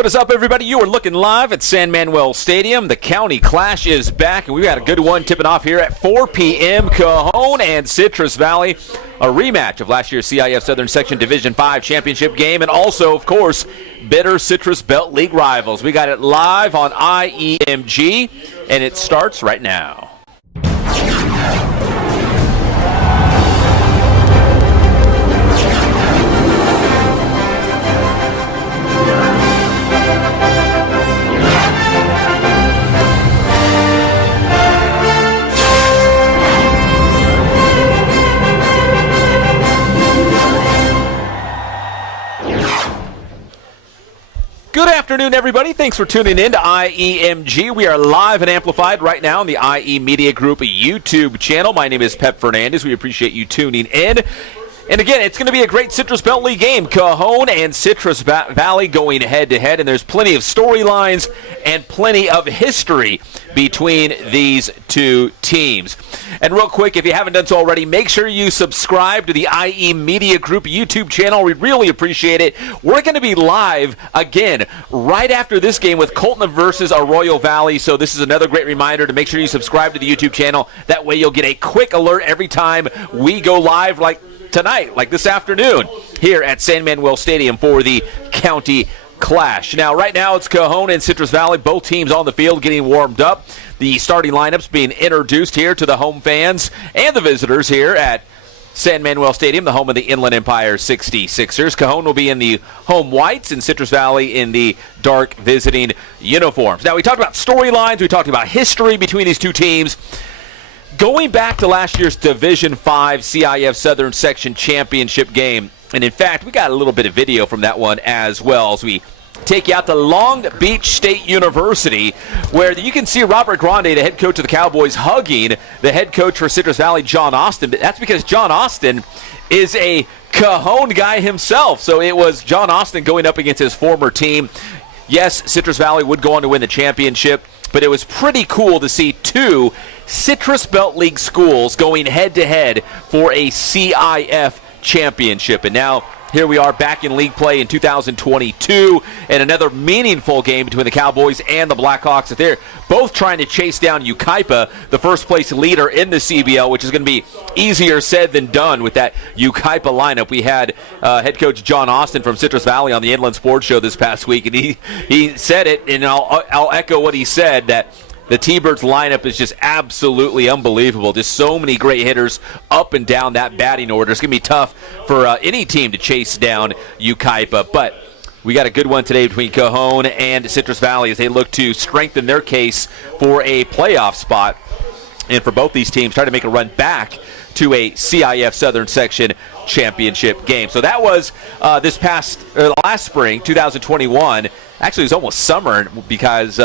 What is up, everybody? You are looking live at San Manuel Stadium. The County Clash is back, and we've got a good one tipping off here at 4 p.m. Cajon and Citrus Valley. A rematch of last year's CIF Southern Section Division 5 championship game, and also, of course, bitter Citrus Belt League rivals. We got it live on IEMG, and it starts right now. Good afternoon, everybody. Thanks for tuning in to IEMG. We are live and amplified right now on the IE Media Group YouTube channel. My name is Pep Fernandez. We appreciate you tuning in. And again, it's going to be a great Citrus Belt League game. Cajon and Citrus Valley going head-to-head, and there's plenty of storylines and plenty of history between these two teams. And real quick, if you haven't done so already, make sure you subscribe to the IE Media Group YouTube channel. We really appreciate it. We're going to be live again right after this game with Colton versus Arroyo Valley. So this is another great reminder to make sure you subscribe to the YouTube channel. That way you'll get a quick alert every time we go live, like tonight, like this afternoon, here at San Manuel Stadium for the County Clash. Now, right now, it's Cajon and Citrus Valley, both teams on the field getting warmed up. The starting lineups being introduced here to the home fans and the visitors here at San Manuel Stadium, the home of the Inland Empire 66ers. Cajon will be in the home whites and Citrus Valley in the dark visiting uniforms. Now, we talked about storylines. We talked about history between these two teams. Going back to last year's Division 5 CIF Southern Section Championship game, and in fact, we got a little bit of video from that one as well as we take you out to Long Beach State University, where you can see Robert Grande, the head coach of the Cowboys, hugging the head coach for Citrus Valley, John Austin. But that's because John Austin is a Cajon guy himself. So it was John Austin going up against his former team. Yes, Citrus Valley would go on to win the championship, but it was pretty cool to see two Citrus Belt League schools going head-to-head for a CIF championship. And now here we are back in league play in 2022, and another meaningful game between the Cowboys and the Blackhawks. They're both trying to chase down Yucaipa, the first-place leader in the CBL, which is going to be easier said than done with that Yucaipa lineup. We had head coach John Austin from Citrus Valley on the Inland Sports Show this past week, and he said it, and I'll echo what he said, that the T-Birds lineup is just absolutely unbelievable. Just so many great hitters up and down that batting order. It's going to be tough for any team to chase down Yucaipa. But we got a good one today between Cajon and Citrus Valley as they look to strengthen their case for a playoff spot. And for both these teams, try to make a run back to a CIF Southern Section Championship game. So that was last spring, 2021. Actually, it was almost summer because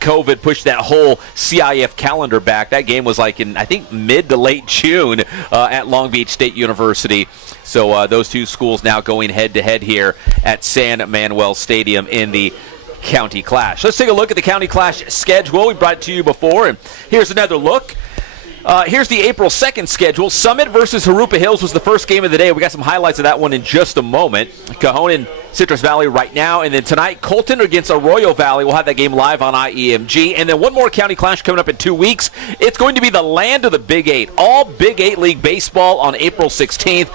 COVID pushed that whole CIF calendar back. That game was like in, I think, mid to late June at Long Beach State University. So those two schools now going head-to-head here at San Manuel Stadium in the County Clash. Let's take a look at the County Clash schedule. We brought it to you before, and here's another look. Here's the April 2nd schedule. Summit versus Jurupa Hills was the first game of the day. We got some highlights of that one in just a moment. Cajon and Citrus Valley right now. And then tonight, Colton against Arroyo Valley. We'll have that game live on IEMG. And then one more County Clash coming up in 2 weeks. It's going to be the land of the Big 8. All Big 8 League baseball on April 16th.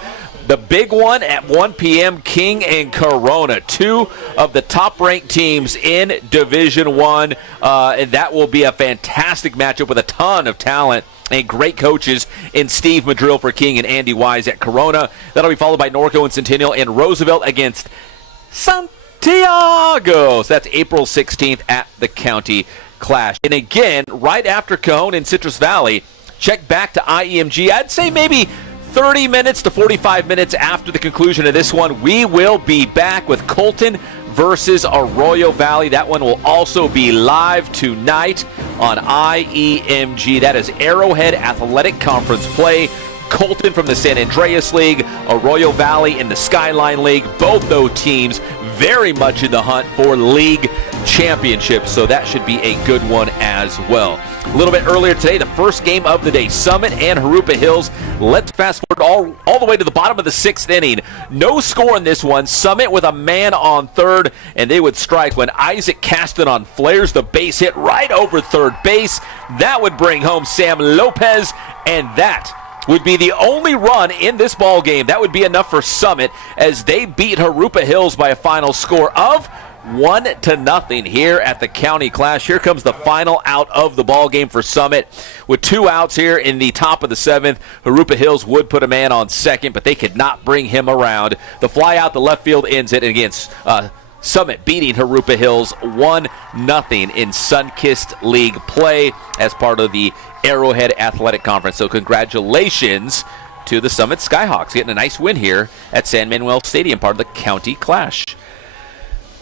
The big one at 1 p.m., King and Corona, two of the top-ranked teams in Division 1. And that will be a fantastic matchup with a ton of talent and great coaches in Steve Madrill for King and Andy Wise at Corona. That'll be followed by Norco and Centennial and Roosevelt against Santiago. So that's April 16th at the County Clash. And again, right after Cajon and Citrus Valley, check back to IEMG. I'd say maybe 30 minutes to 45 minutes after the conclusion of this one, we will be back with Colton versus Arroyo Valley. That one will also be live tonight on IEMG. That is Arrowhead Athletic Conference play. Colton from the San Andreas League, Arroyo Valley in the Skyline League. Both those teams very much in the hunt for league championships, so that should be a good one as as well. A little bit earlier today, the first game of the day, Summit and Harupa Hills. Let's fast forward all the way to the bottom of the 6th inning. No score in this one. Summit with a man on third, and they would strike when Isaac Castanon flares the base hit right over third base. That would bring home Sam Lopez, and that would be the only run in this ball game. That would be enough for Summit as they beat Harupa Hills by a final score of 1-0 here at the County Clash. Here comes the final out of the ball game for Summit. With 2 outs here in the top of the 7th, Harupa Hills would put a man on second, but they could not bring him around. The fly out the left field ends it against Summit beating Harupa Hills 1-0 in Sunkist League play as part of the Arrowhead Athletic Conference. So congratulations to the Summit Skyhawks getting a nice win here at San Manuel Stadium, part of the County Clash.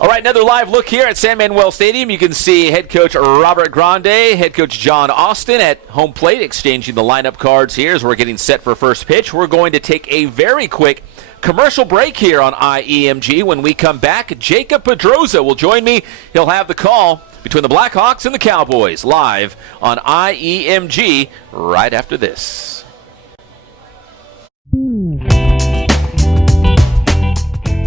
All right, another live look here at San Manuel Stadium. You can see head coach Robert Grande, head coach John Austin at home plate exchanging the lineup cards here as we're getting set for first pitch. We're going to take a very quick commercial break here on IEMG. When we come back, Jacob Pedroza will join me. He'll have the call between the Blackhawks and the Cowboys live on IEMG right after this.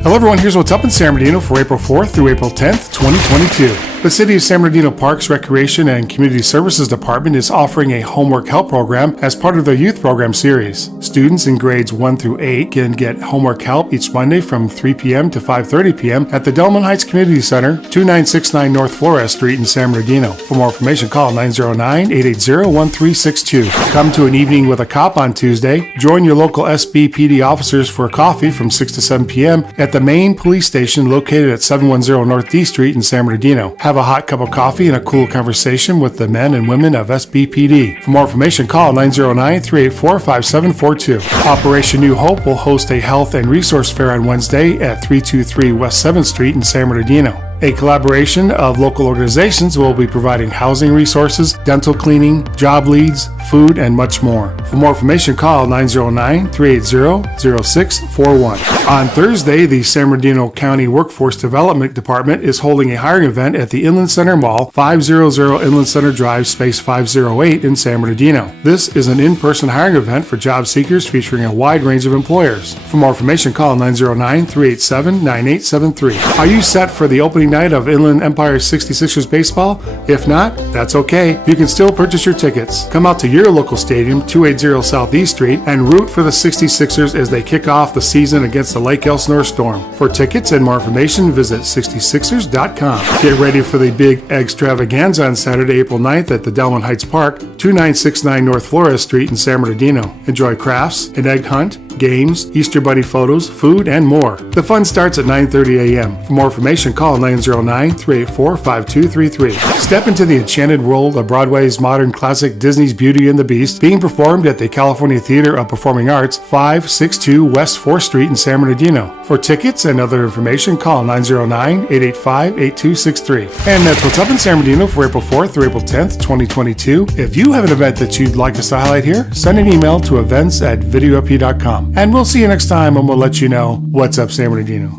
Hello everyone, here's what's up in San Bernardino for April 4th through April 10th, 2022. The City of San Bernardino Parks, Recreation, and Community Services Department is offering a homework help program as part of their youth program series. Students in grades 1 through 8 can get homework help each Monday from 3 p.m. to 5:30 p.m. at the Delman Heights Community Center, 2969 North Flores Street in San Bernardino. For more information, call 909-880-1362. Come to an evening with a cop on Tuesday. Join your local SBPD officers for coffee from 6 to 7 p.m. at the main police station located at 710 North D Street in San Bernardino. Have a hot cup of coffee and a cool conversation with the men and women of SBPD. For more information, call 909-384-5742. Operation New Hope will host a health and resource fair on Wednesday at 323 West 7th Street in San Bernardino. A collaboration of local organizations will be providing housing resources, dental cleaning, job leads, food, and much more. For more information, call 909-380-0641. On Thursday, the San Bernardino County Workforce Development Department is holding a hiring event at the Inland Center Mall, 500 Inland Center Drive, space 508 in San Bernardino. This is an in-person hiring event for job seekers featuring a wide range of employers. For more information, call 909-387-9873. Are you set for the opening night of Inland Empire 66ers baseball? If not, that's okay. You can still purchase your tickets. Come out to your local stadium, 280 Southeast Street, and root for the 66ers as they kick off the season against the Lake Elsinore Storm. For tickets and more information, visit 66ers.com. Get ready for the big extravaganza on Saturday, April 9th at the Delman Heights Park, 2969 North Flores Street in San Bernardino. Enjoy crafts, an egg hunt, games, Easter Bunny photos, food, and more. The fun starts at 9:30 a.m. For more information, call 909-384-5233. Step into the enchanted world of Broadway's modern classic Disney's Beauty and the Beast, being performed at the California Theater of Performing Arts, 562 West 4th Street in San Bernardino. For tickets and other information, call 909-885-8263. And that's what's up in San Bernardino for April 4th through April 10th, 2022. If you have an event that you'd like us to highlight here, send an email to events@videoup.com. And we'll see you next time, and we'll let you know what's up San Bernardino.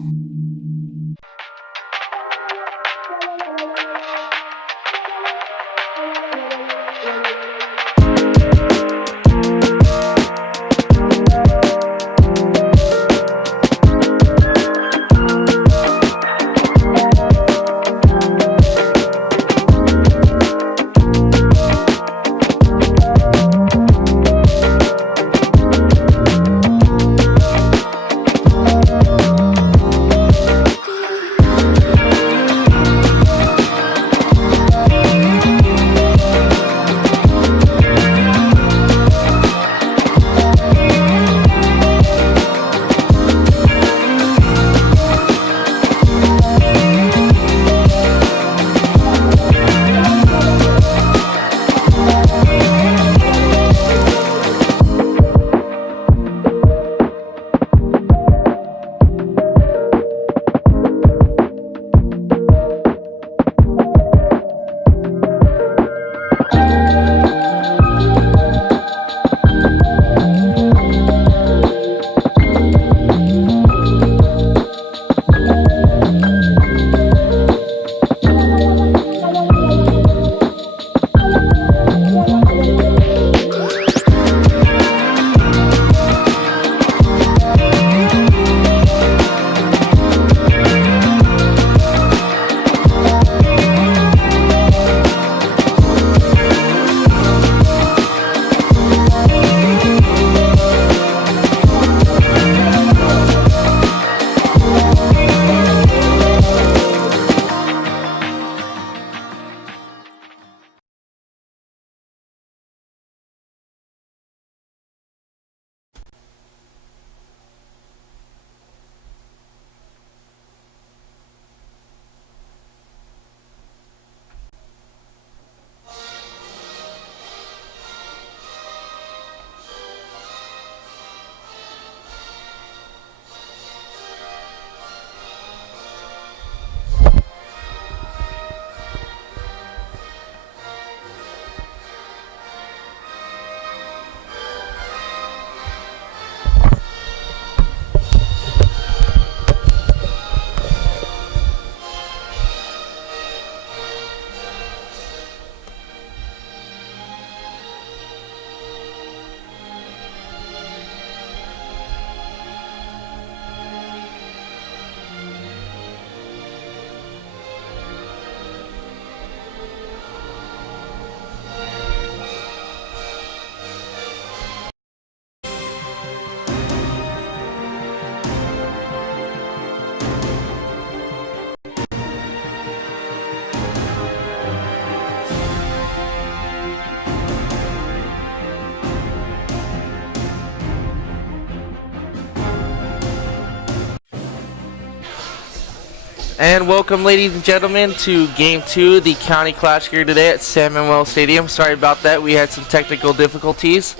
And welcome, ladies and gentlemen, to Game 2, the County Clash here today at San Manuel Stadium. Sorry about that. We had some technical difficulties.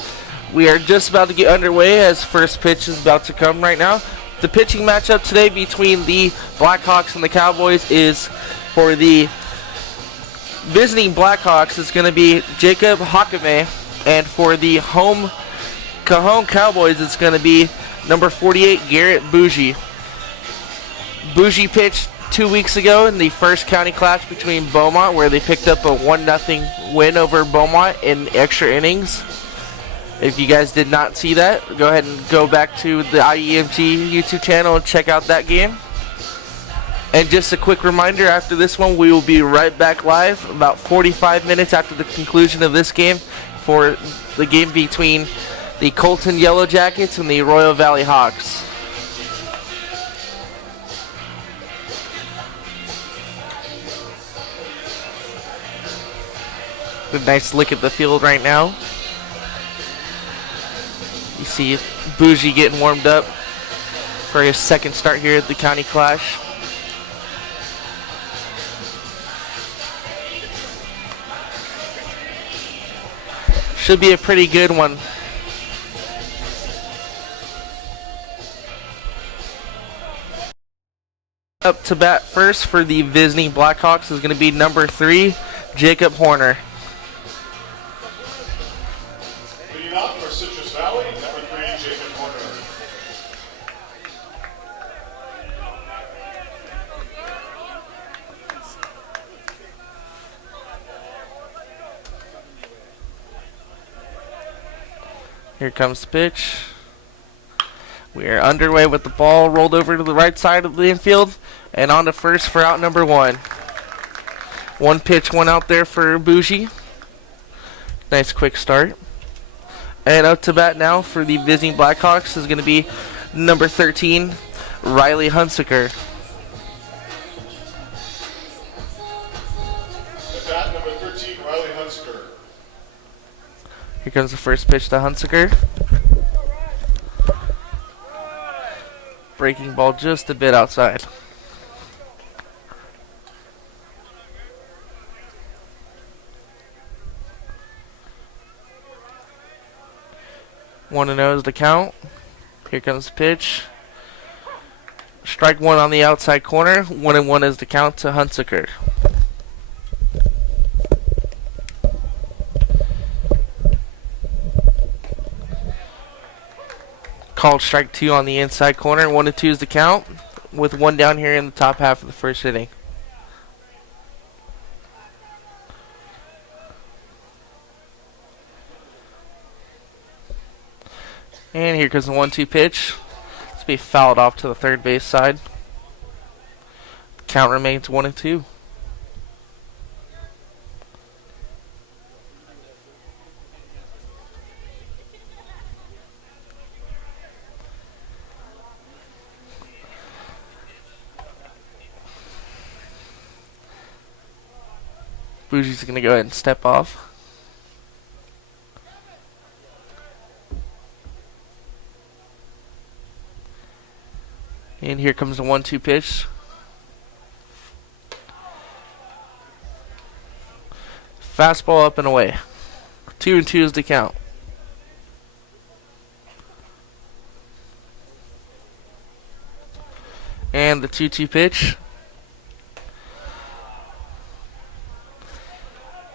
We are just about to get underway as first pitch is about to come right now. The pitching matchup today between the Blackhawks and the Cowboys is for the visiting Blackhawks is going to be Jacob Hakame, and for the home Cajon Cowboys it's going to be number 48 Garrett Bougie. Bougie pitched 2 weeks ago in the first county clash between Beaumont, where they picked up a 1-0 win over Beaumont in extra innings. If you guys did not see that, go ahead and go back to the IEMG YouTube channel and check out that game. And just a quick reminder, after this one, we will be right back live about 45 minutes after the conclusion of this game for the game between the Colton Yellow Jackets and the Royal Valley Hawks. A nice look at the field right now. You see Bougie getting warmed up for his second start here at the County Clash. Should be a pretty good one. Up to bat first for the visiting Blackhawks is going to be number 3, Jacob Horner. Leading up for Citrus Valley, number 3, Jacob Horner. Here comes the pitch. We are underway with the ball rolled over to the right side of the infield and on to first for out number 1. One pitch went out there for Bougie. Nice quick start. And up to bat now for the visiting Blackhawks is going to be number 13, Riley Hunsaker. At bat, number 13, Riley Hunsaker. Here comes the first pitch to Hunsaker. Breaking ball just a bit outside. One and 0 is the count. Here comes the pitch. Strike one on the outside corner. 1-1 is the count to Hunsaker. Called strike 2 on the inside corner. 1-2 is the count, with one down here in the top half of the first inning. And here comes the 1-2 pitch. It's be fouled off to the third base side. Count remains 1-2. Bougie's going to go ahead and step off. And here comes the 1-2 pitch. Fastball up and away. 2-2 is the count. And the 2-2 pitch.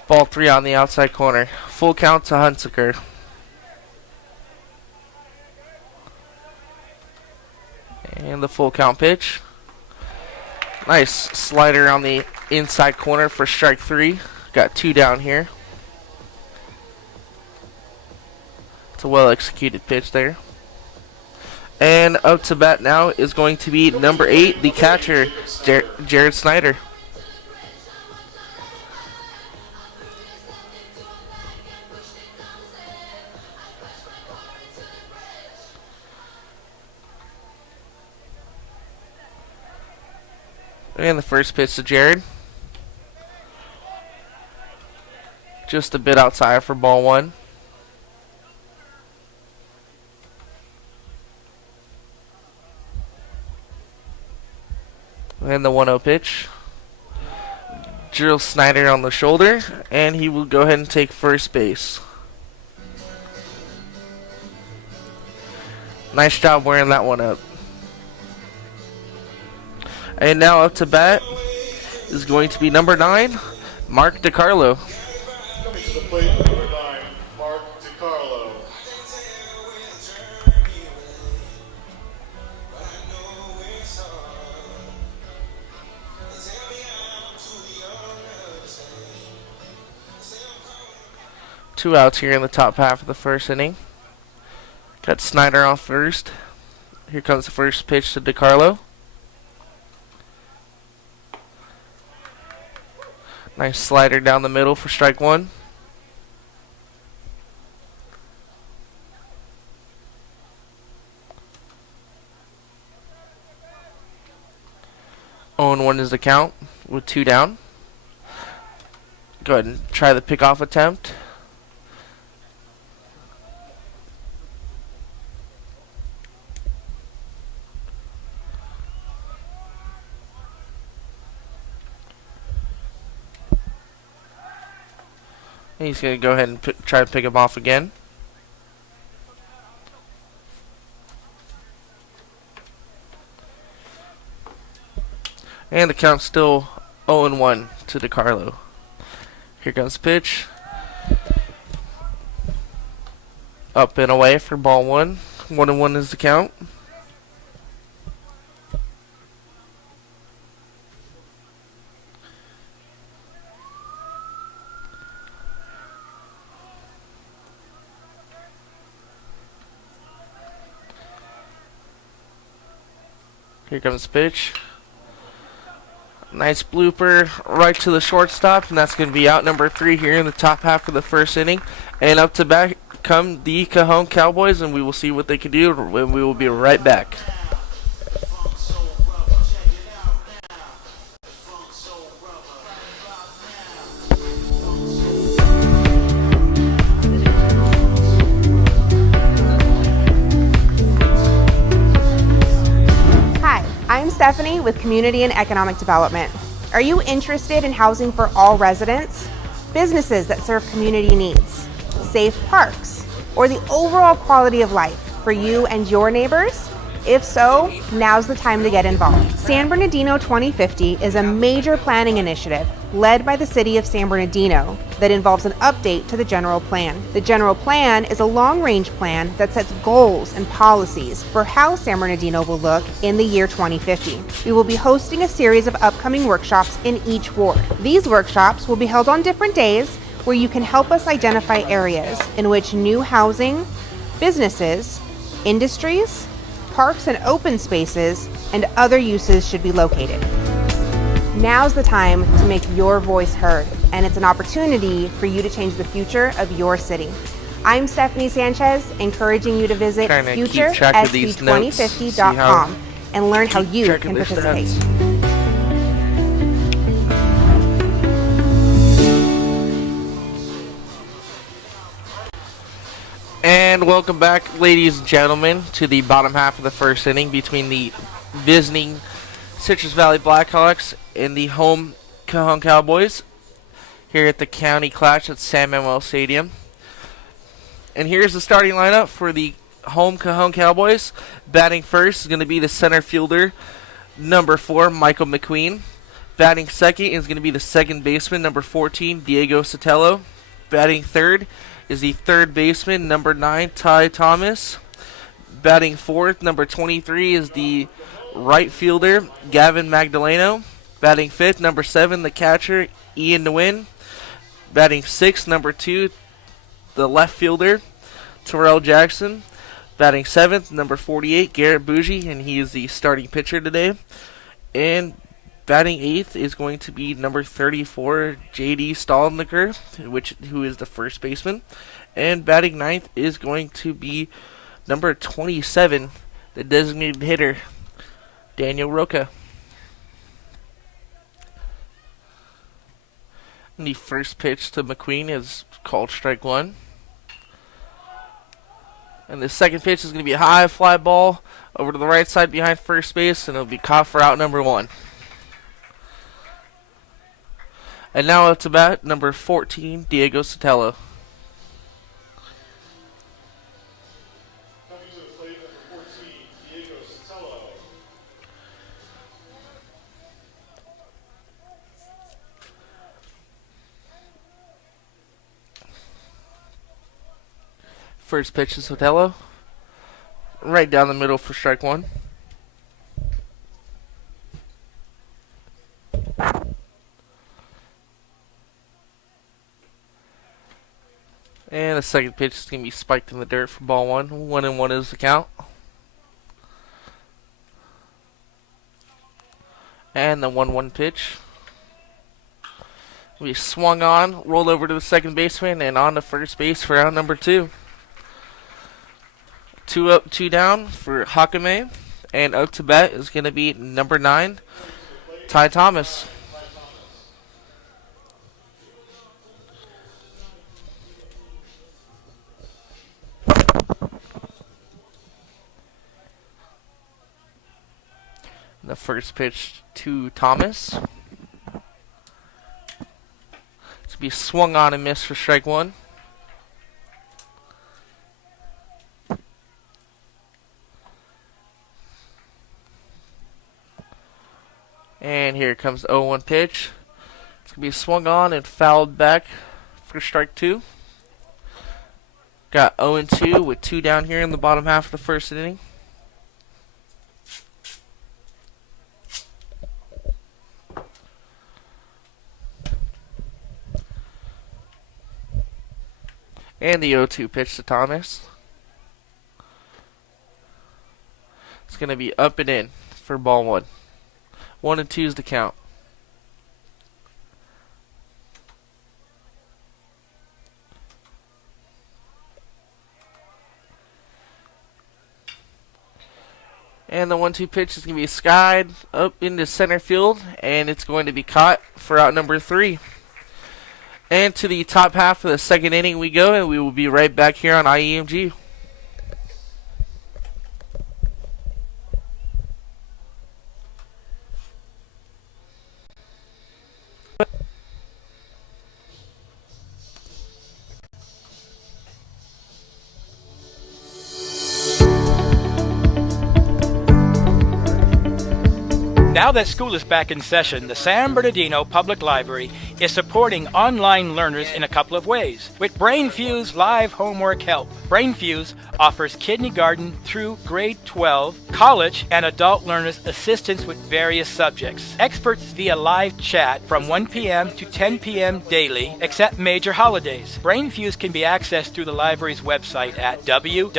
Ball 3 on the outside corner. Full count to Hunsaker. And the full count pitch. Nice slider on the inside corner for strike 3. Got 2 down here. It's a well executed pitch there. And up to bat now is going to be number 8, the catcher, Jared Snyder. And the first pitch to Jared. Just a bit outside for ball 1. And the 1-0 pitch. Drill Snyder on the shoulder, and he will go ahead and take first base. Nice job wearing that one up. And now up to bat is going to be number 9, Mark DiCarlo. Coming to the plate, number 9, Mark DiCarlo. Two outs here in the top half of the first inning. Got Snyder off first. Here comes the first pitch to DiCarlo. Nice slider down the middle for strike 1. Oh, and 1 is the count with 2 down. Go ahead and try the pickoff attempt. He's going to go ahead and try to pick him off again. And the count's still 0-1 to DiCarlo. Here comes the pitch. Up and away for ball 1. 1-1 is the count. Here comes the pitch. Nice blooper right to the shortstop, and that's going to be out number 3 here in the top half of the first inning. And up to bat come the Cajon Cowboys, and we will see what they can do, and we will be right back. I'm Stephanie with Community and Economic Development. Are you interested in housing for all residents, businesses that serve community needs, safe parks, or the overall quality of life for you and your neighbors? If so, now's the time to get involved. San Bernardino 2050 is a major planning initiative led by the City of San Bernardino that involves an update to the general plan. The general plan is a long-range plan that sets goals and policies for how San Bernardino will look in the year 2050. We will be hosting a series of upcoming workshops in each ward. These workshops will be held on different days where you can help us identify areas in which new housing, businesses, industries, parks and open spaces, and other uses should be located. Now's the time to make your voice heard, and it's an opportunity for you to change the future of your city. I'm Stephanie Sanchez, encouraging you to visit futuresb2050.com and learn how you can participate. And welcome back, ladies and gentlemen, to the bottom half of the first inning between the visiting Citrus Valley Blackhawks and the home Cajon Cowboys here at the County Clash at San Manuel Stadium. And here's the starting lineup for the home Cajon Cowboys. Batting first is going to be the center fielder, number 4, Michael McQueen. Batting second is going to be the second baseman, number 14, Diego Sotelo. Batting third is the third baseman, number 9, Ty Thomas. Batting fourth, number 23, is the right fielder, Gavin Magdaleno. Batting fifth, number 7, the catcher, Ian Nguyen. Batting sixth, number 2, the left fielder, Terrell Jackson. Batting seventh, number 48, Garrett Bougie, and he is the starting pitcher today. And batting eighth is going to be number 34, J.D. Stallnicker, who is the first baseman. And batting ninth is going to be number 27, the designated hitter, Daniel Roca. And the first pitch to McQueen is called strike 1. And the second pitch is going to be a high fly ball over to the right side behind first base, and it'll be caught for out number 1. And now up to bat, number 14, Diego Sotelo. Coming to the plate, number 14, Diego Sotelo. First pitch is Sotelo. Right down the middle for strike one. And the second pitch is going to be spiked in the dirt for ball one. 1-1 is the count. And the 1-1 pitch. We swung on, rolled over to the second baseman, and on to first base for out number 2. 2 up, 2 down for Hakame. And up to bat is going to be number 9, Ty Thomas. The first pitch to Thomas. It's to be swung on and missed for strike one. And here comes the 0-1 pitch. It's going to be swung on and fouled back for strike two. Got 0-2 with 2 down here in the bottom half of the first inning. And the 0-2 pitch to Thomas. It's going to be up and in for ball one. 1-2 is the count. And the 1-2 pitch is going to be skied up into center field, and it's going to be caught for out number 3. And to the top half of the second inning we go, and we will be right back here on IEMG. Now that school is back in session, the San Bernardino Public Library is supporting online learners in a couple of ways. With BrainFuse Live Homework Help, BrainFuse offers kindergarten through grade 12, college, and adult learners assistance with various subjects. Experts via live chat from 1 p.m. to 10 p.m. daily, except major holidays. BrainFuse can be accessed through the library's website at www.sbpl.org.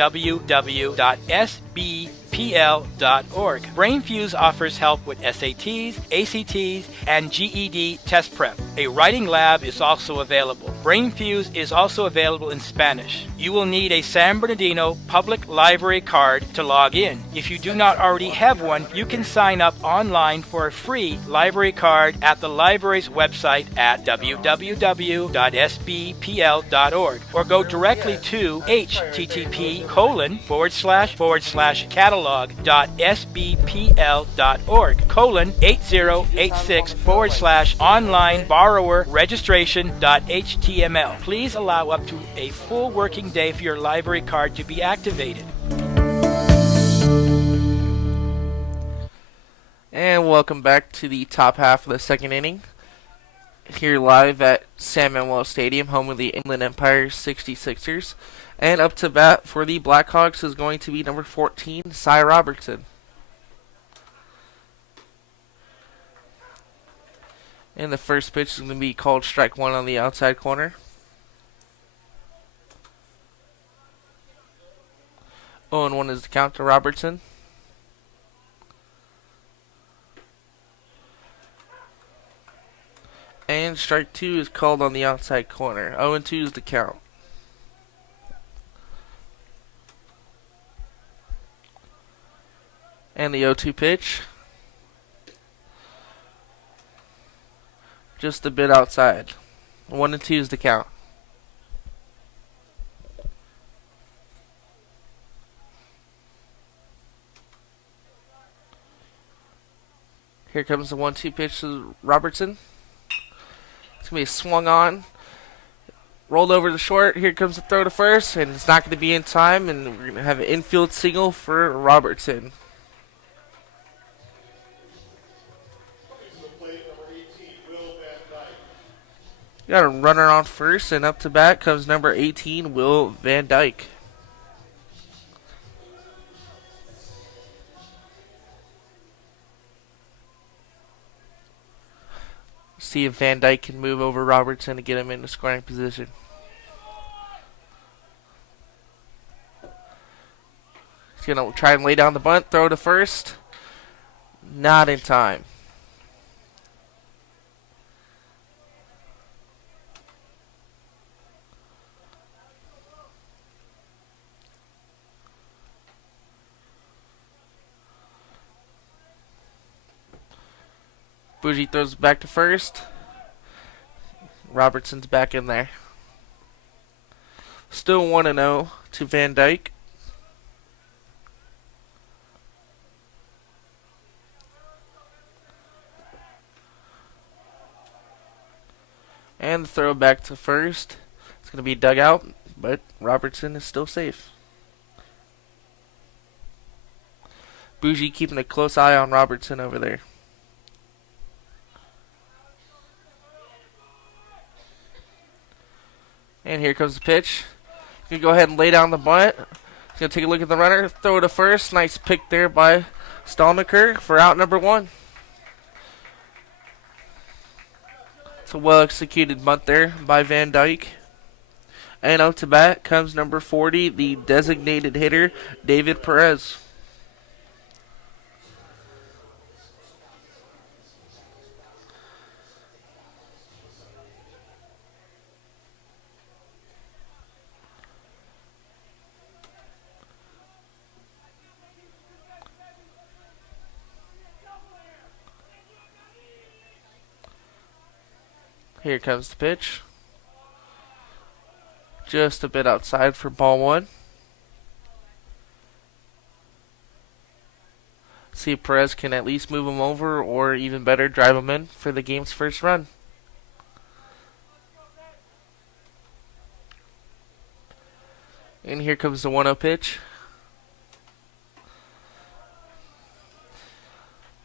BrainFuse offers help with SATs, ACTs, and GED test prep. A writing lab is also available. BrainFuse is also available in Spanish. You will need a San Bernardino Public Library card to log in. If you do not already have one, you can sign up online for a free library card at the library's website at www.sbpl.org or go directly to http://catalog.sbpl.org:8086/online borrower registration.html. Please allow up to a full working day for your library card to be activated. And welcome back to the top half of the second inning. Here live at San Manuel Stadium, home of the Inland Empire 66ers. And up to bat for the Blackhawks is going to be number 14, Cy Robertson. And the first pitch is going to be called strike one on the outside corner. 0-1 is the count to Robertson. And strike two is called on the outside corner. 0-2 is the count. And the 0-2 pitch. Just a bit outside. 1-2 is the count. Here comes the 1-2 pitch to Robertson. It's It's going to be swung on. Rolled over to short. Here comes the throw to first, and it's not going to be in time, and we're going to have an infield single for Robertson. To the plate, number 18, Will Van Dyke. Got a runner on first, and up to bat comes number 18, Will Van Dyke. See if Van Dyke can move over Robertson to get him into scoring position. He's going to try and lay down the bunt, throw to first. Not in time. Bougie throws it back to first. Robertson's back in there. Still 1-0 to Van Dyke. And the throw back to first. It's going to be dug out, but Robertson is still safe. Bougie keeping a close eye on Robertson over there. And here comes the pitch. He's going to go ahead and lay down the bunt. He's going to take a look at the runner, throw it to first. Nice pick there by Stalnaker for out number 1. It's a well-executed bunt there by Van Dyke. And up to bat comes number 40, the designated hitter, David Perez. Here comes the pitch. Just a bit outside for ball 1. See if Perez can at least move him over, or even better, drive him in for the game's first run. And here comes the 1-0 pitch.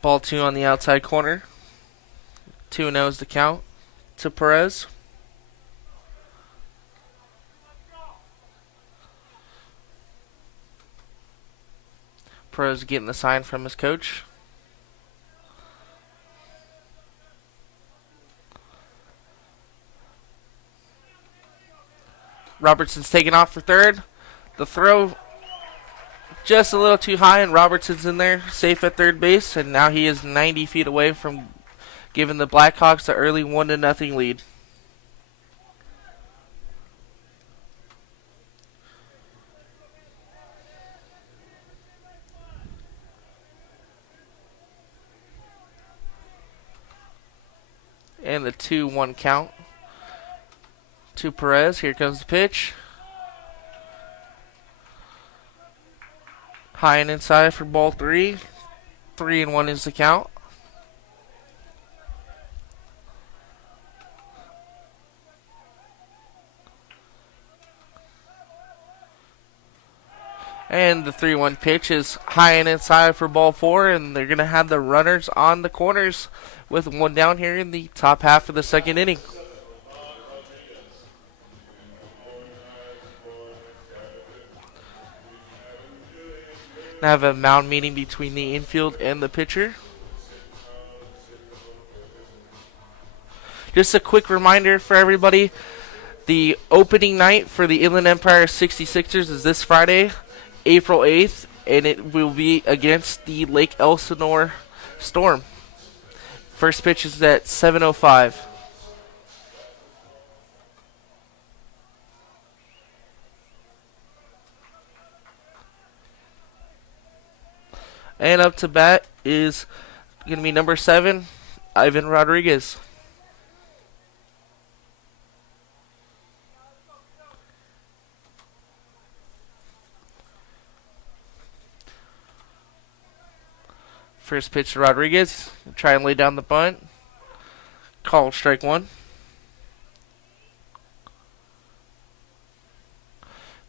Ball 2 on the outside corner. 2-0 is the count to Perez. Perez getting the sign from his coach. Robertson's taking off for third. The throw just a little too high, and Robertson's in there, safe at third base, and now he is 90 feet away from giving the Blackhawks the early 1-0 lead. And the 2-1 count to Perez. Here comes the pitch. High and inside for ball 3. 3-1 is the count. And the 3-1 pitch is high and inside for ball 4, and they're going to have the runners on the corners with 1 down here in the top half of the second inning. Now have a mound meeting between the infield and the pitcher. Just a quick reminder for everybody, the opening night for the Inland Empire 66ers is this Friday, April 8th, and it will be against the Lake Elsinore Storm. First pitch is at 7:05. And up to bat is going to be number 7, Ivan Rodriguez. First pitch to Rodriguez. Try and lay down the bunt. Called strike 1.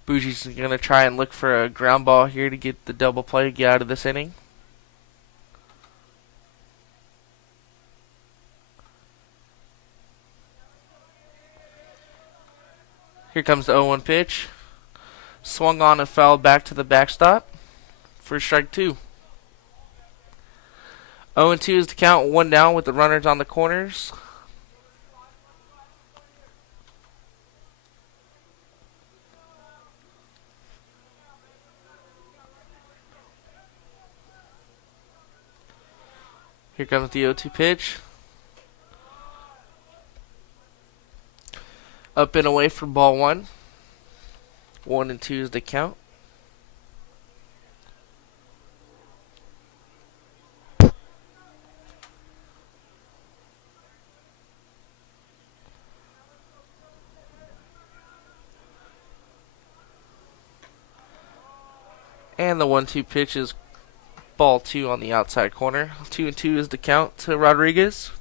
Bougie's going to try and look for a ground ball here to get the double play, get out of this inning. Here comes the 0-1 pitch. Swung on and fouled back to the backstop for strike 2. 0-2 is the count, 1 down with the runners on the corners. Here comes the 0-2 pitch. Up and away for ball 1. 1-2 is the count. And the 1-2 pitch is ball 2 on the outside corner. 2-2 is the count to Rodriguez.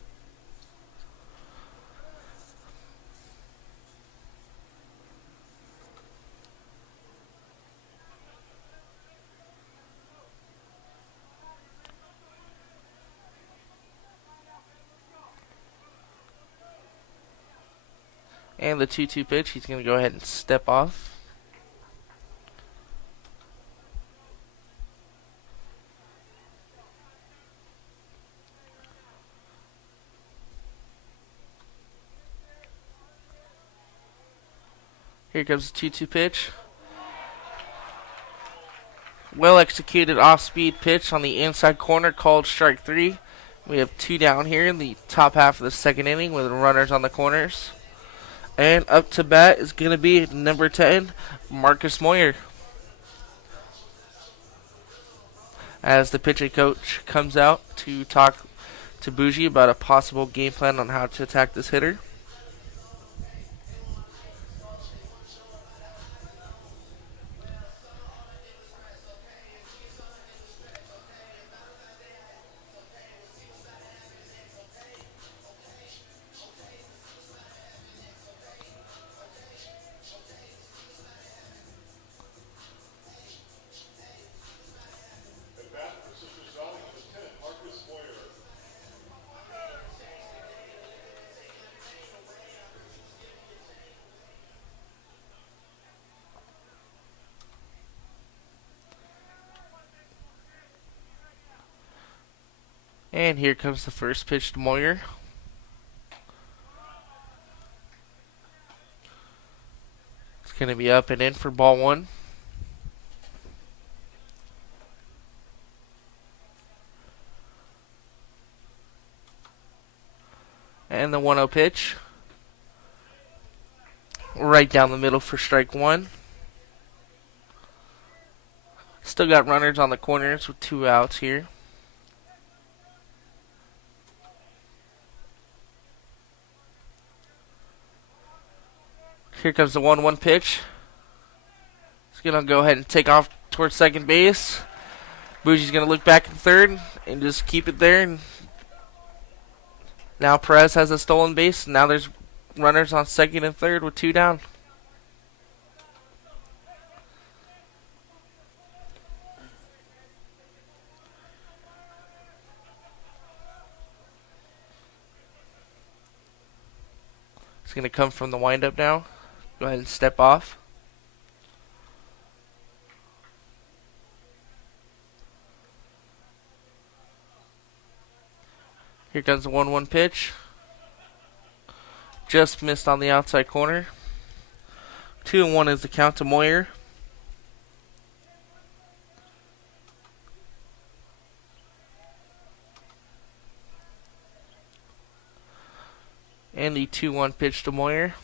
And the 2-2 pitch, he's going to go ahead and step off. Here comes the 2-2 pitch. Well executed off-speed pitch on the inside corner, called strike 3. We have 2 down here in the top half of the second inning with runners on the corners. And up to bat is going to be number 10, Marcus Moyer. As the pitching coach comes out to talk to Bougie about a possible game plan on how to attack this hitter. And here comes the first pitch to Moyer. It's going to be up and in for ball 1. And the 1-0 pitch. Right down the middle for strike 1. Still got runners on the corners with 2 outs here. Here comes the 1-1 pitch. He's going to go ahead and take off towards second base. Bougie's going to look back at third and just keep it there. And now Perez has a stolen base. Now there's runners on second and third with 2 down. It's going to come from the windup now. Go ahead and step off. Here comes the 1-1 pitch. Just missed on the outside corner. 2-1 is the count to Moyer. And the 2-1 pitch to Moyer.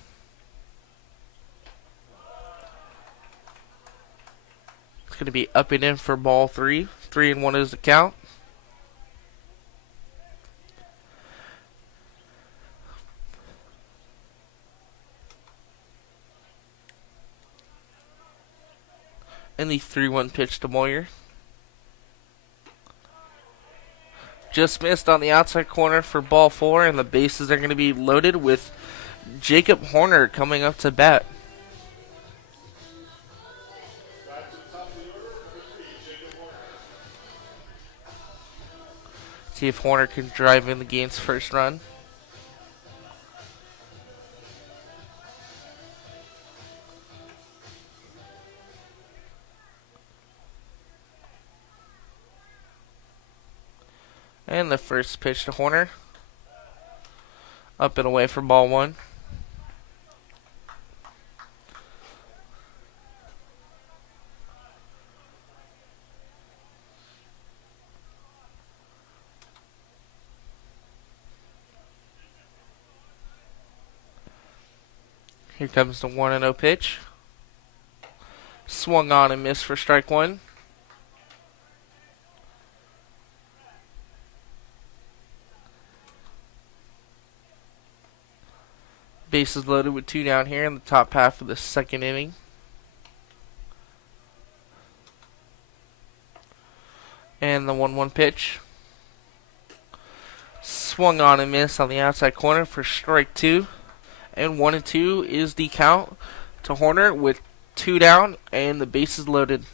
It's going to be up and in for ball 3. 3-1 is the count. And the 3-1 pitch to Moyer. Just missed on the outside corner for ball 4, and the bases are going to be loaded with Jacob Horner coming up to bat. See if Horner can drive in the game's first run. And the first pitch to Horner. Up and away for ball one. Here comes the 1-0 pitch. Swung on and missed for strike one. Bases loaded with 2 down here in the top half of the second inning. And the 1-1 pitch. Swung on and missed on the outside corner for strike 2. And 1-2 is the count to Horner with 2 down and the bases loaded.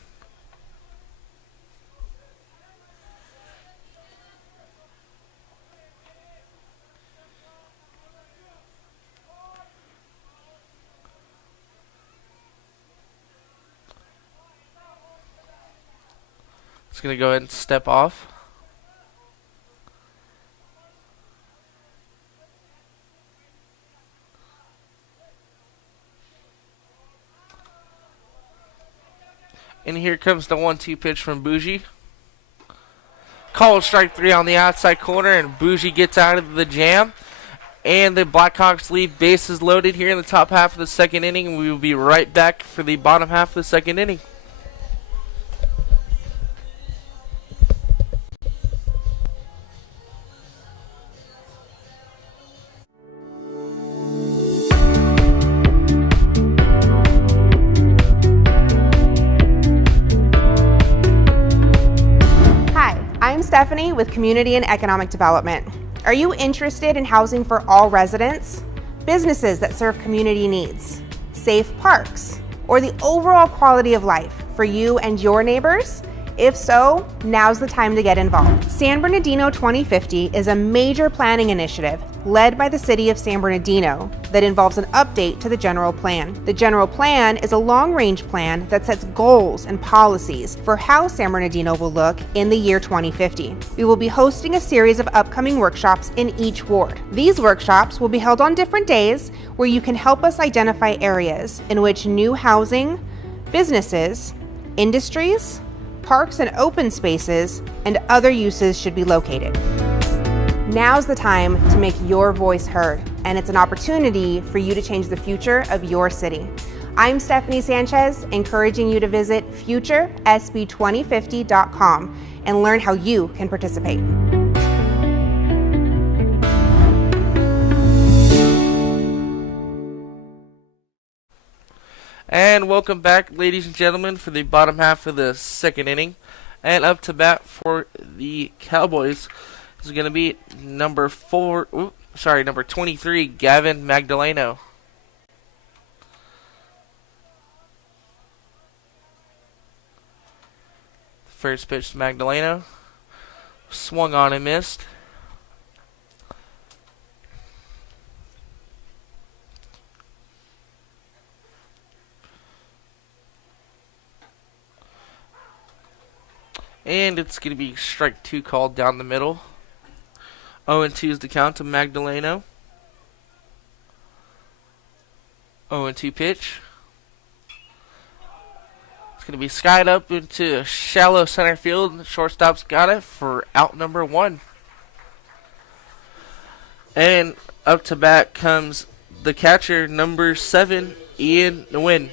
It's going to go ahead and step off. And here comes the 1-2 pitch from Bougie. Called strike 3 on the outside corner, and Bougie gets out of the jam. And the Blackhawks leave bases loaded here in the top half of the second inning. We will be right back for the bottom half of the second inning. I'm Stephanie with Community and Economic Development. Are you interested in housing for all residents, businesses that serve community needs, safe parks, or the overall quality of life for you and your neighbors? If so, now's the time to get involved. San Bernardino 2050 is a major planning initiative led by the City of San Bernardino that involves an update to the General Plan. The General Plan is a long-range plan that sets goals and policies for how San Bernardino will look in the year 2050. We will be hosting a series of upcoming workshops in each ward. These workshops will be held on different days where you can help us identify areas in which new housing, businesses, industries, parks and open spaces, and other uses should be located. Now's the time to make your voice heard, and it's an opportunity for you to change the future of your city. I'm Stephanie Sanchez, encouraging you to visit futuresb2050.com and learn how you can participate. And welcome back, ladies and gentlemen, for the bottom half of the second inning. And up to bat for the Cowboys is going to be number 23, Gavin Magdaleno. First pitch to Magdaleno. Swung on and missed. And it's going to be strike 2 called down the middle. 0-2 is the count to Magdaleno. 0-2 pitch. It's going to be skied up into shallow center field. The shortstop's got it for out number 1. And up to bat comes the catcher, number 7, Ian Nguyen.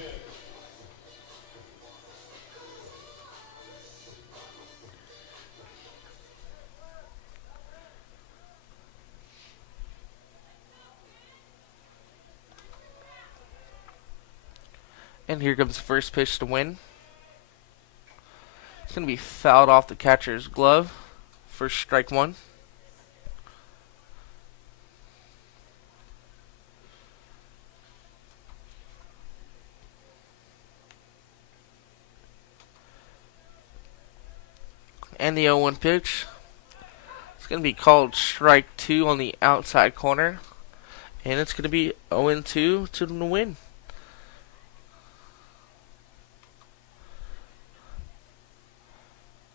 And here comes the first pitch to Win. It's going to be fouled off the catcher's glove for strike 1. And the 0-1 pitch. It's going to be called strike 2 on the outside corner. And it's going to be 0-2 to the win.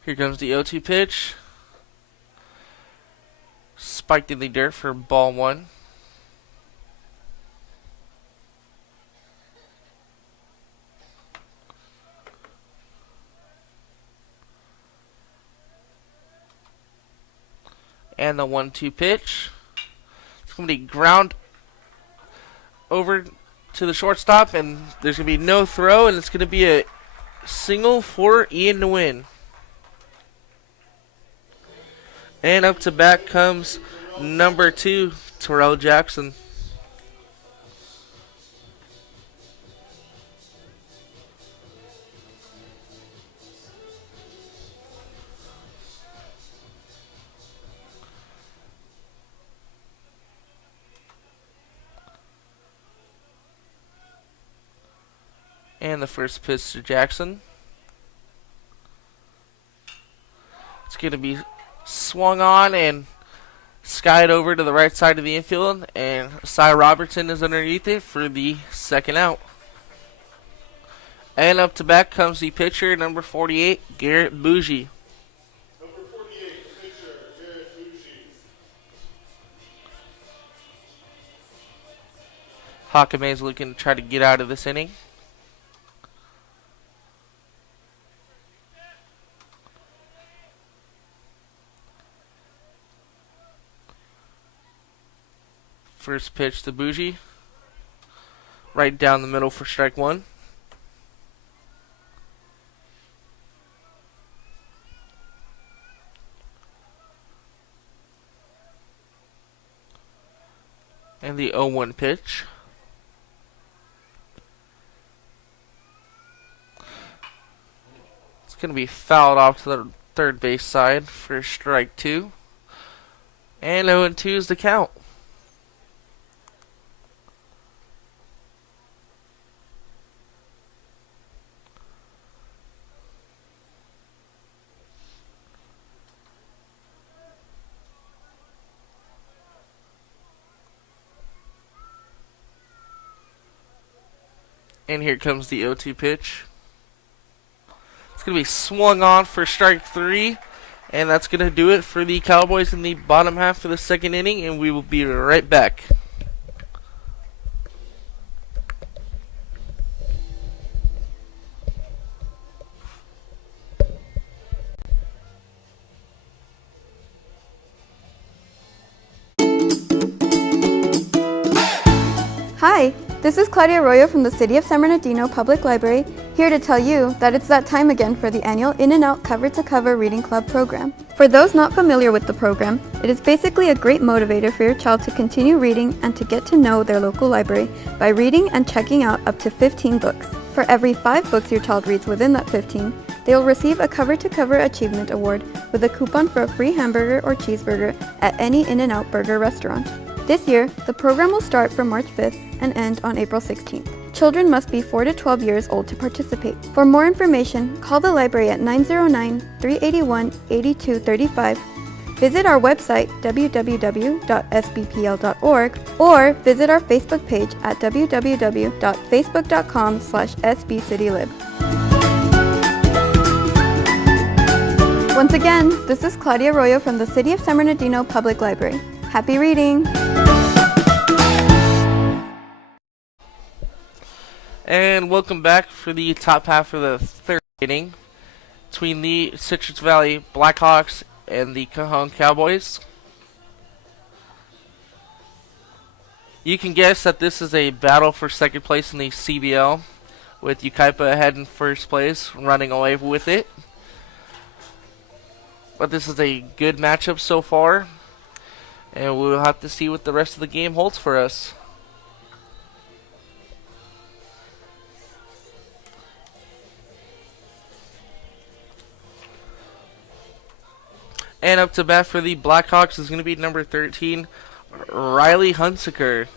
Here comes the 0-2 pitch. Spiked in the dirt for ball 1. And the 1-2 pitch. It's going to be ground over to the shortstop, and there's going to be no throw, and it's going to be a single for Ian to win. And up to bat comes number 2, Terrell Jackson. And the first pitch to Jackson. It's going to be swung on and skied over to the right side of the infield, and Cy Robertson is underneath it for the second out. And up to bat comes the pitcher, number 48, Garrett Bougie. Number 48, pitcher, Garrett Bougie. Hakame is looking to try to get out of this inning. First pitch to Bougie. Right down the middle for strike 1. And the 0-1 pitch. It's going to be fouled off to the third base side for strike 2. And 0-2 is the count. And here comes the 0-2 pitch. It's going to be swung on for strike 3. And that's going to do it for the Cowboys in the bottom half of the second inning. And we will be right back. Hi, this is Claudia Arroyo from the City of San Bernardino Public Library, here to tell you that it's that time again for the annual In and Out Cover to Cover Reading Club program. For those not familiar with the program, it is basically a great motivator for your child to continue reading and to get to know their local library by reading and checking out up to 15 books. For every 5 books your child reads within that 15, they will receive a Cover to Cover Achievement Award with a coupon for a free hamburger or cheeseburger at any In and Out Burger restaurant. This year, the program will start from March 5th and end on April 16th. Children must be 4 to 12 years old to participate. For more information, call the library at 909-381-8235, visit our website www.sbpl.org, or visit our Facebook page at www.facebook.com/sbcitylib. Once again, this is Claudia Arroyo from the City of San Bernardino Public Library. Happy reading! And welcome back for the top half of the third inning between the Citrus Valley Blackhawks and the Cajon Cowboys. You can guess that this is a battle for second place in the CBL, with Yucaipa ahead in first place, running away with it. But this is a good matchup so far, and we'll have to see what the rest of the game holds for us. And up to bat for the Blackhawks is going to be number 13, Riley Hunsaker.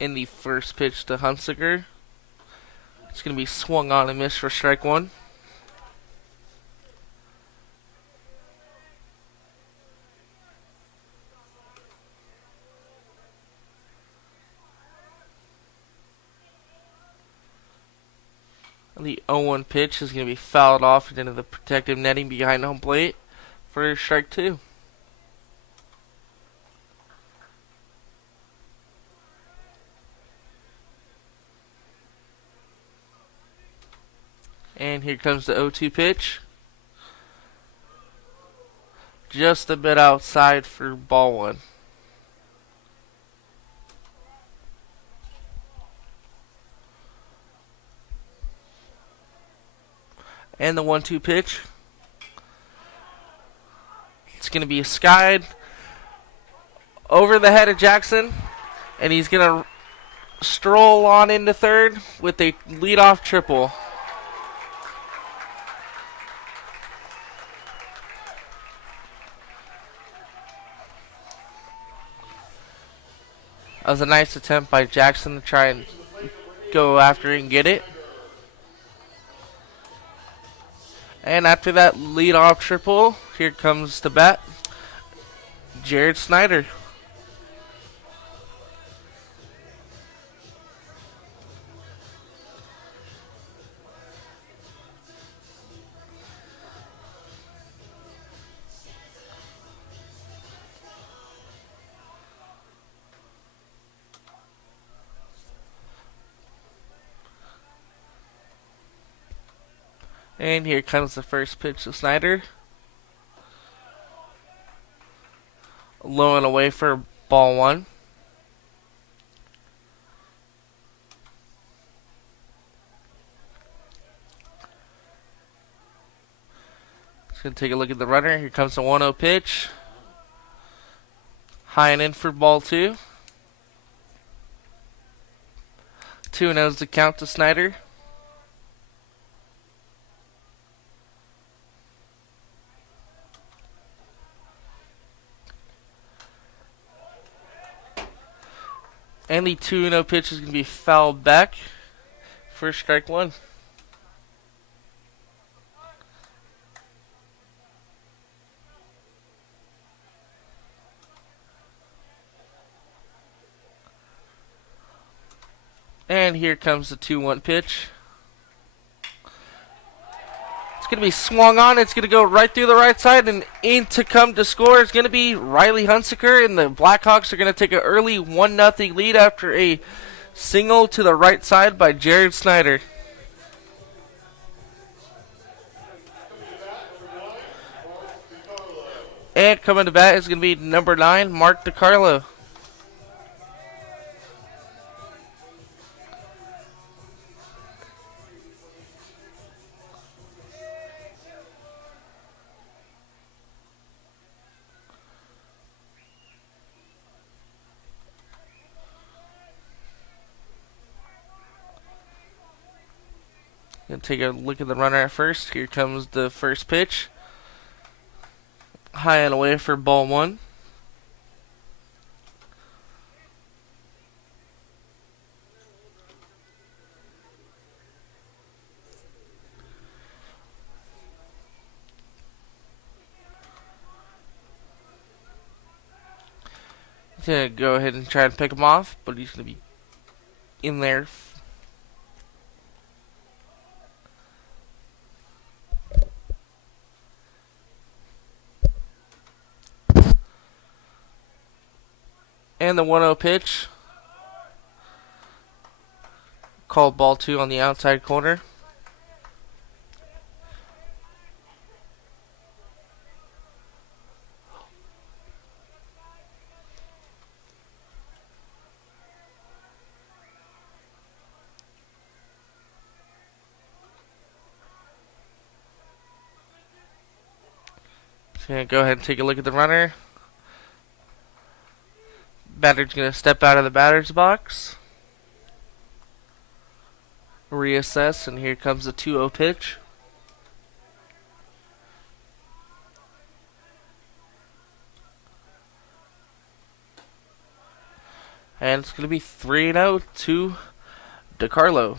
in the first pitch to Hunsaker. It's going to be swung on and missed for strike one. The 0-1 pitch is going to be fouled off into the protective netting behind home plate for strike two. And here comes the 0-2 pitch. Just a bit outside for ball one. And the 1-2 pitch. It's going to be skied over the head of Jackson. And he's going to stroll on into third with a leadoff triple. That was a nice attempt by Jackson to try and go after it and get it. And after that leadoff triple, here comes the bat, Jared Snyder. And here comes the first pitch to Snyder. Low and away for ball one. Just going to take a look at the runner. Here comes the 1-0 pitch. High and in for ball two. 2-0's the count to Snyder. And the 2-0 pitch is going to be fouled back for strike one. And here comes the 2-1 pitch. It's going to be swung on. It's going to go right through the right side, and in to come to score is going to be Riley Hunsaker, and the Blackhawks are going to take an early 1-0 lead after a single to the right side by Jared Snyder. And coming to bat is going to be number 9, Mark DiCarlo. Gonna take a look at the runner at first. Here comes the first pitch. High and away for ball one. He's gonna go ahead and try and pick him off, but he's gonna be in there. And the 1-0 pitch. Called ball two on the outside corner. So go ahead and take a look at the runner. Batter's going to step out of the batter's box. Reassess, and here comes the 2-0 pitch. And it's going to be 3-0 to DeCarlo.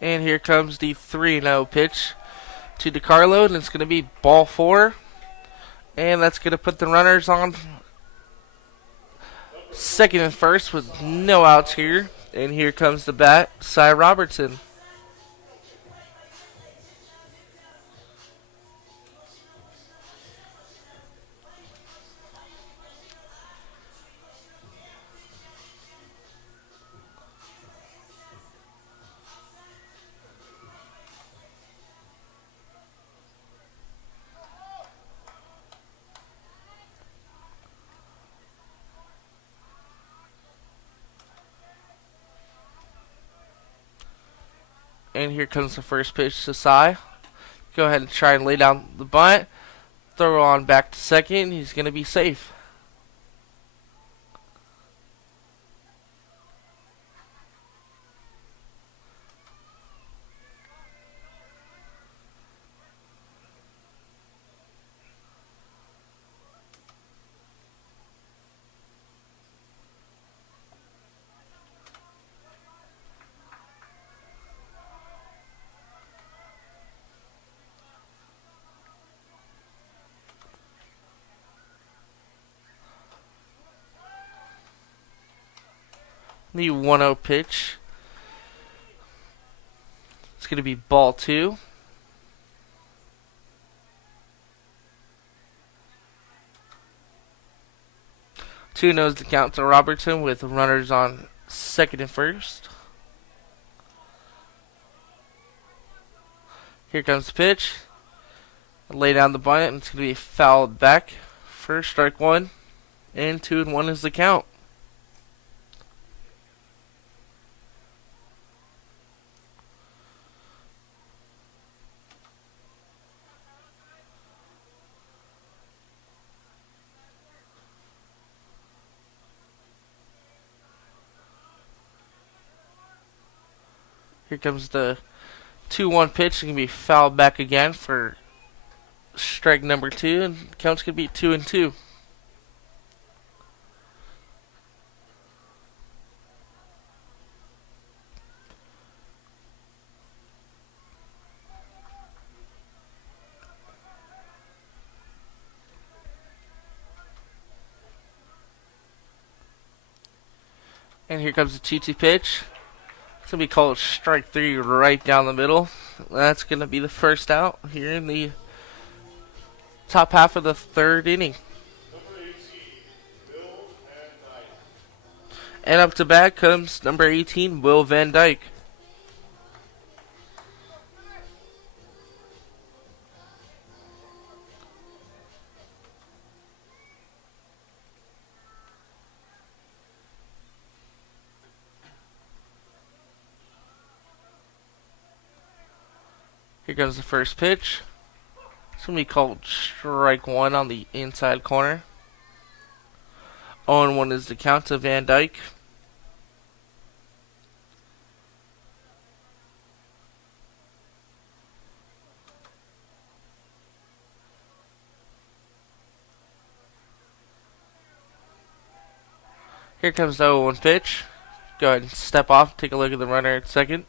And here comes the 3-0 pitch to DeCarlo, and it's going to be ball 4. And that's going to put the runners on second and first with no outs here. And here comes the bat, Cy Robertson. And here comes the first pitch to Cy. Go ahead and try and lay down the bunt. Throw on back to second. He's going to be safe. The 1-0 pitch. It's going to be ball 2. Two knows the count to Robertson with runners on second and first. Here comes the pitch. Lay down the bunt, and it's going to be fouled back for strike 1. And 2-1 is the count. Here comes the 2-1 pitch. It's going to be fouled back again for strike number 2, and the count's going to be 2-2. And here comes the 2-2 pitch. It's going to be called strike 3 right down the middle. That's going to be the first out here in the top half of the 3rd inning. Number 18, Will Van Dyke. And up to bat comes number 18, Will Van Dyke. Here comes the first pitch. It's going to be called strike 1 on the inside corner. 0-1 is the count to Van Dyke. Here comes the 0-1 pitch. Go ahead and step off, take a look at the runner at second.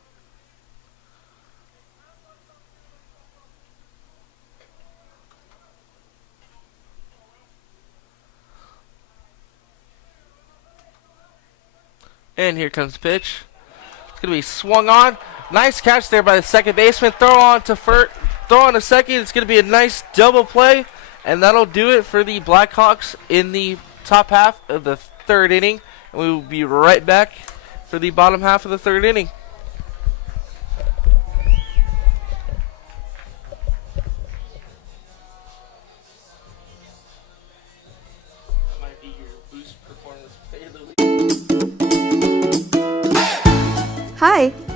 And here comes the pitch. It's going to be swung on. Nice catch there by the second baseman. Throw on to second. It's going to be a nice double play. And that'll do it for the Blackhawks in the top half of the 3rd inning. And we will be right back for the bottom half of the 3rd inning. Might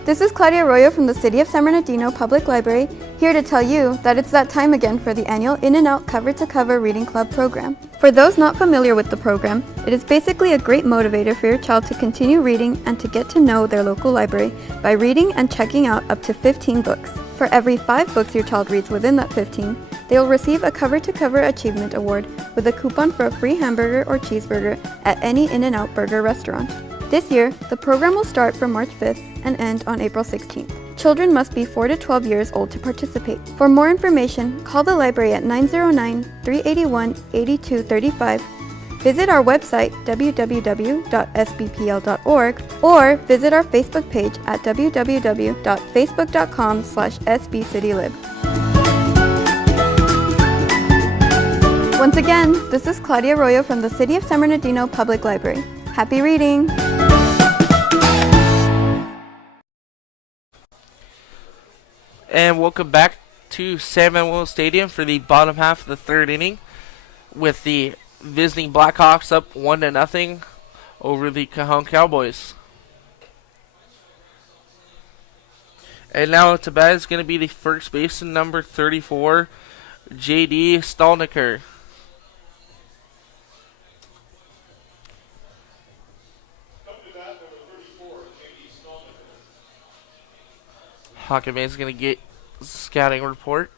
This is Claudia Arroyo from the City of San Bernardino Public Library, here to tell you that it's that time again for the annual In and Out Cover to Cover Reading Club program. For those not familiar with the program, it is basically a great motivator for your child to continue reading and to get to know their local library by reading and checking out up to 15 books. For every 5 books your child reads within that 15, they will receive a Cover to Cover Achievement Award with a coupon for a free hamburger or cheeseburger at any In and Out Burger restaurant. This year, the program will start from March 5th and end on April 16th. Children must be 4 to 12 years old to participate. For more information, call the library at 909-381-8235, visit our website www.sbpl.org, or visit our Facebook page at www.facebook.com/sbcitylib. Once again, this is Claudia Arroyo from the City of San Bernardino Public Library. Happy reading! And welcome back to San Manuel Stadium for the bottom half of the 3rd inning, with the visiting Blackhawks up 1-0 over the Cajon Cowboys. And now to bat is going to be the first baseman, number 34, J.D. Stolniker. Hockey Man's going to get scouting report.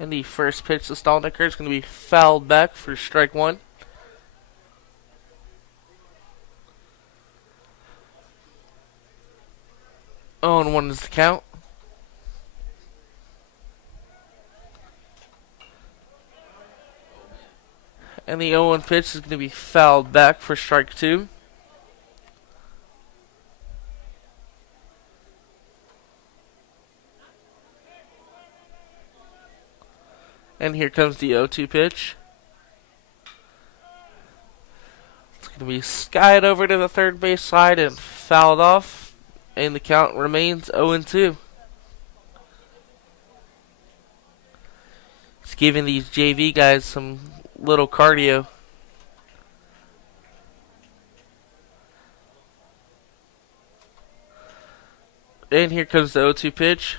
And the first pitch to Stolniker is going to be fouled back for strike 1. Oh, and 1 is the count. And the 0-1 pitch is going to be fouled back for strike 2. And here comes the 0-2 pitch. It's going to be skied over to the third base side and fouled off. And the count remains 0-2. It's giving these JV guys some little cardio. And here comes the 0-2 pitch.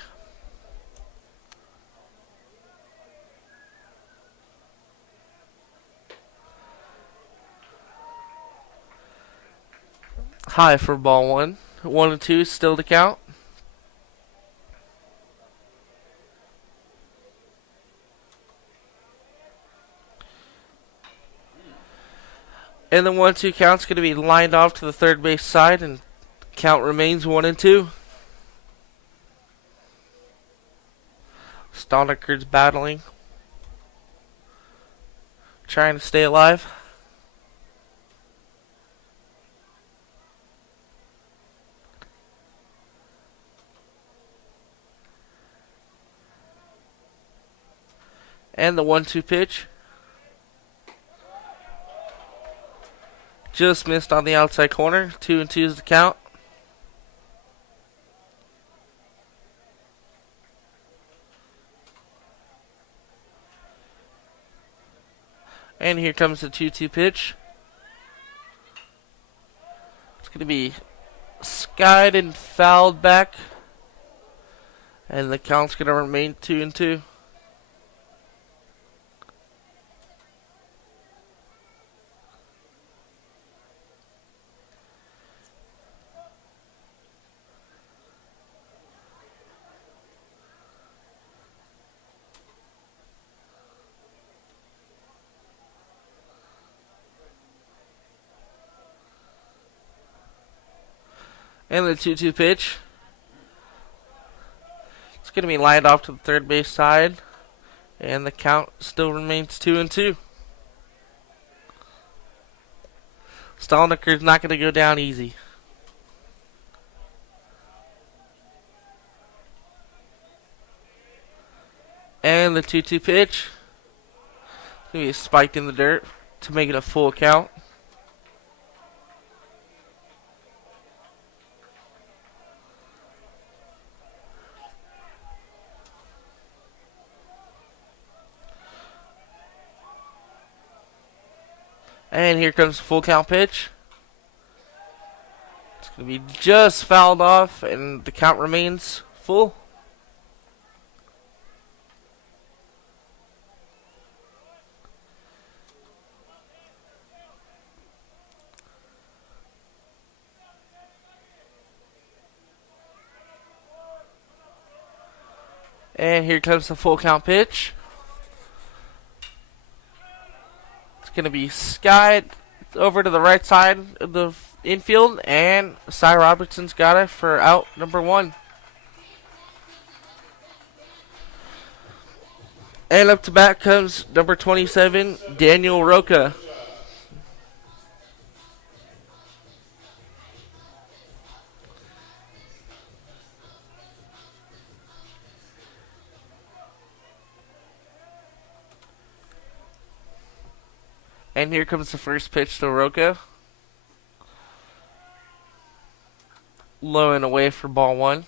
High for ball 1. 1-2 is still the count. And the 1-2 count's going to be lined off to the third base side, and count remains 1-2. Stolniker's battling, trying to stay alive. And the 1-2 pitch. Just missed on the outside corner. 2-2 is the count. And here comes the 2-2 pitch. It's going to be skied and fouled back. And the count's going to remain 2-2. And the 2-2 pitch. It's going to be lined off to the third base side. And the count still remains 2-2. Stolniker's not going to go down easy. And the 2-2 pitch. It's going to be spiked in the dirt to make it a full count. And here comes the full count pitch. It's going to be just fouled off, and the count remains full. And here comes the full count pitch. It's going to be skied over to the right side of the infield, and Cy Robertson's got it for out number 1. And up to bat comes number 27, Daniel Roca. And here comes the first pitch to Roca. Low and away for ball 1.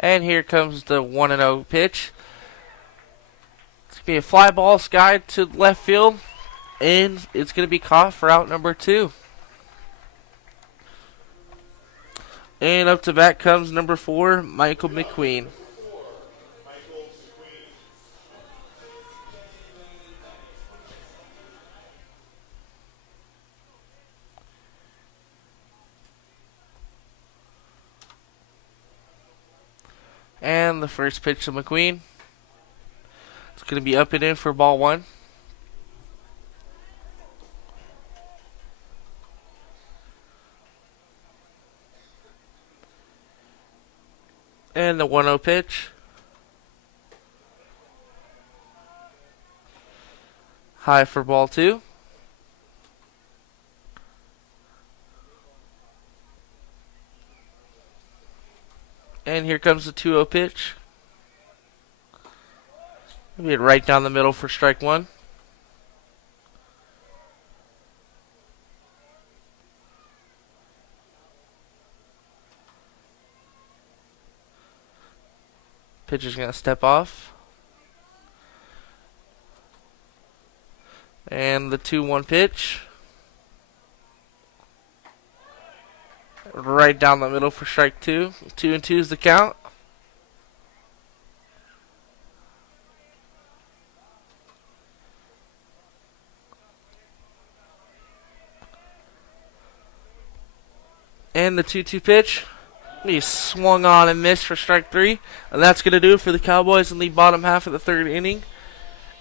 And here comes the 1-0 pitch. It's going to be a fly ball skied to left field. And it's going to be caught for out number 2. And up to bat comes number 4, Michael McQueen. And the first pitch to McQueen. It's going to be up and in for ball 1. And the 1-0 pitch. High for ball 2. And here comes the 2-0 pitch. Maybe right down the middle for strike 1. Pitcher's going to step off. And the 2-1 pitch. Right down the middle for strike 2. 2-2 is the count. And the 2-2 pitch. He swung on and missed for strike 3. And that's going to do it for the Cowboys in the bottom half of the 3rd inning.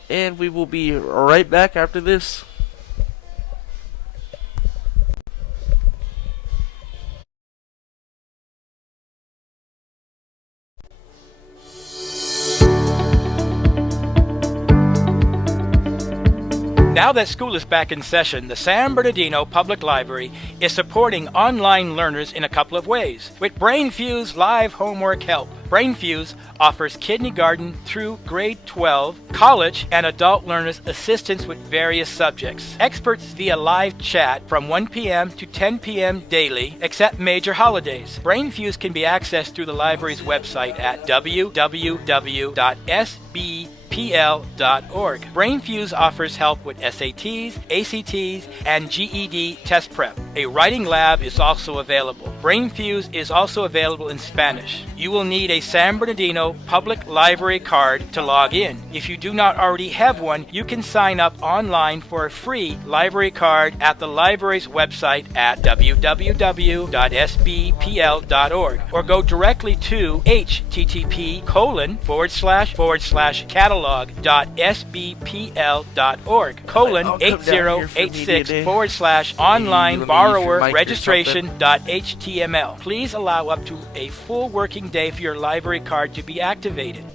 And we will be right back after this. Now that school is back in session, the San Bernardino Public Library is supporting online learners in a couple of ways. With BrainFuse Live Homework Help, BrainFuse offers kindergarten through grade 12, college, and adult learners assistance with various subjects. Experts via live chat from 1 p.m. to 10 p.m. daily, except major holidays. BrainFuse can be accessed through the library's website at www.sbpl.org. BrainFuse offers help with SATs, ACTs, and GED test prep. A writing lab is also available. BrainFuse is also available in Spanish. You will need a San Bernardino Public Library card to log in. If you do not already have one, you can sign up online for a free library card at the library's website at www.sbpl.org or go directly to http://catalog.sbpl.org:/online-borrower-registration.html. Please allow up to a full working day for your library card to be activated.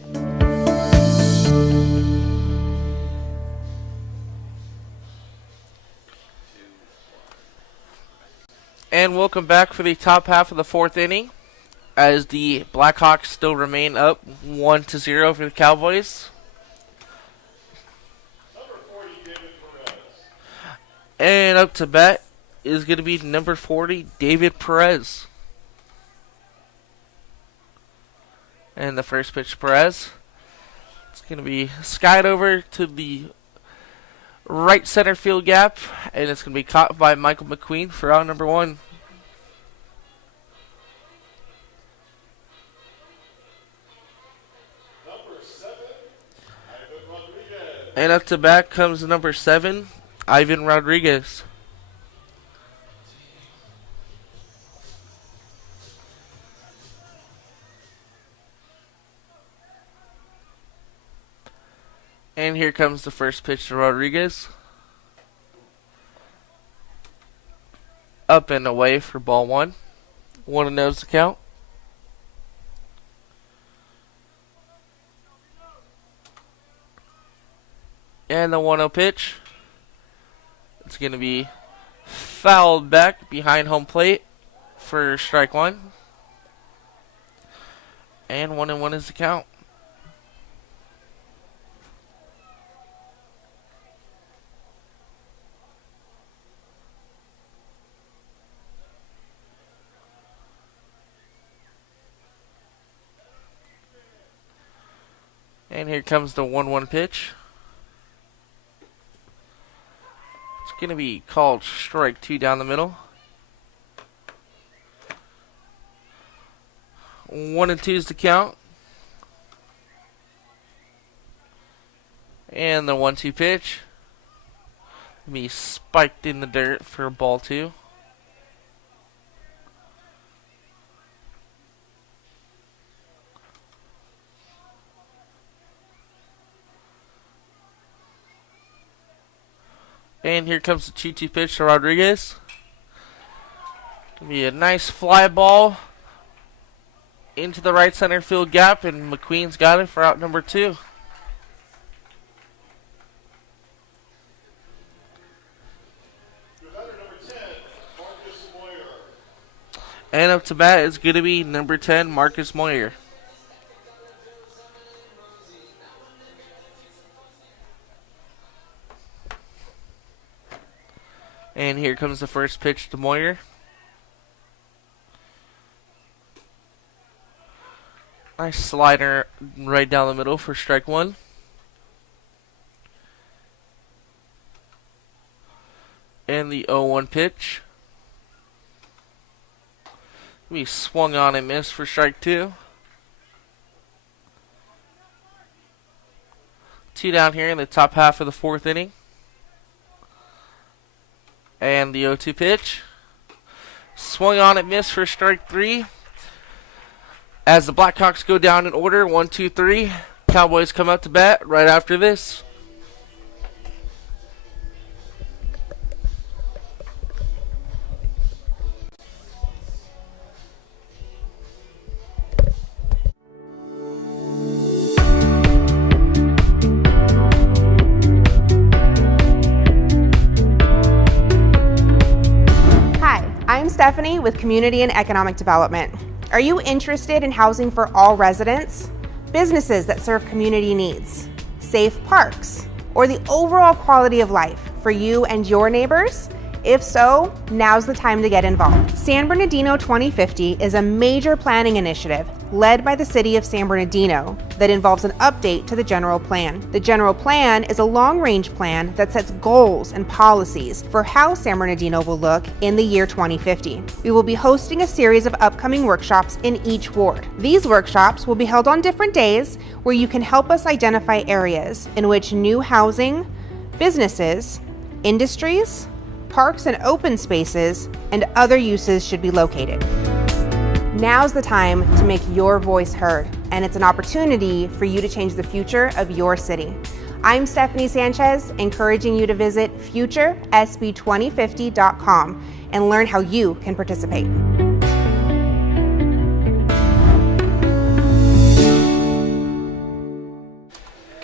And welcome back for the top half of the 4th inning, as the Blackhawks still remain up 1-0 for the Cowboys. And up to bat is going to be number 40, David Perez. And the first pitch to Perez. It's going to be skied over to the right center field gap, and it's going to be caught by Michael McQueen for out number 1. Number 7, Ivan Rodriguez. And up to bat comes number 7, Ivan Rodriguez. And here comes the first pitch to Rodriguez. Up and away for ball 1. 1-0 the count. And the 1-0 pitch. It's going to be fouled back behind home plate for strike 1. And 1-1 is the count. And here comes the 1-1 pitch. It's going to be called strike 2 down the middle. 1-2 is the count. And the 1-2 pitch. Be spiked in the dirt for ball 2. And here comes the 2-2 pitch to Rodriguez. Gonna be a nice fly ball into the right center field gap, and McQueen's got it for out number 2. Batter number 10, Marcus Moyer. And up to bat is going to be number 10, Marcus Moyer. And here comes the first pitch to Moyer. Nice slider right down the middle for strike 1. And the 0-1 pitch. We swung on and missed for strike 2. 2 down here in the top half of the 4th inning. And the 0-2 pitch. Swung on and missed for strike 3. As the Blackhawks go down in order, 1, 2, 3. Cowboys come out to bat right after this. I'm Stephanie with Community and Economic Development. Are you interested in housing for all residents, businesses that serve community needs, safe parks, or the overall quality of life for you and your neighbors? If so, now's the time to get involved. San Bernardino 2050 is a major planning initiative led by the City of San Bernardino that involves an update to the general plan. The general plan is a long-range plan that sets goals and policies for how San Bernardino will look in the year 2050. We will be hosting a series of upcoming workshops in each ward. These workshops will be held on different days where you can help us identify areas in which new housing, businesses, industries, parks and open spaces, and other uses should be located. Now's the time to make your voice heard, and it's an opportunity for you to change the future of your city. I'm Stephanie Sanchez, encouraging you to visit futuresb2050.com and learn how you can participate.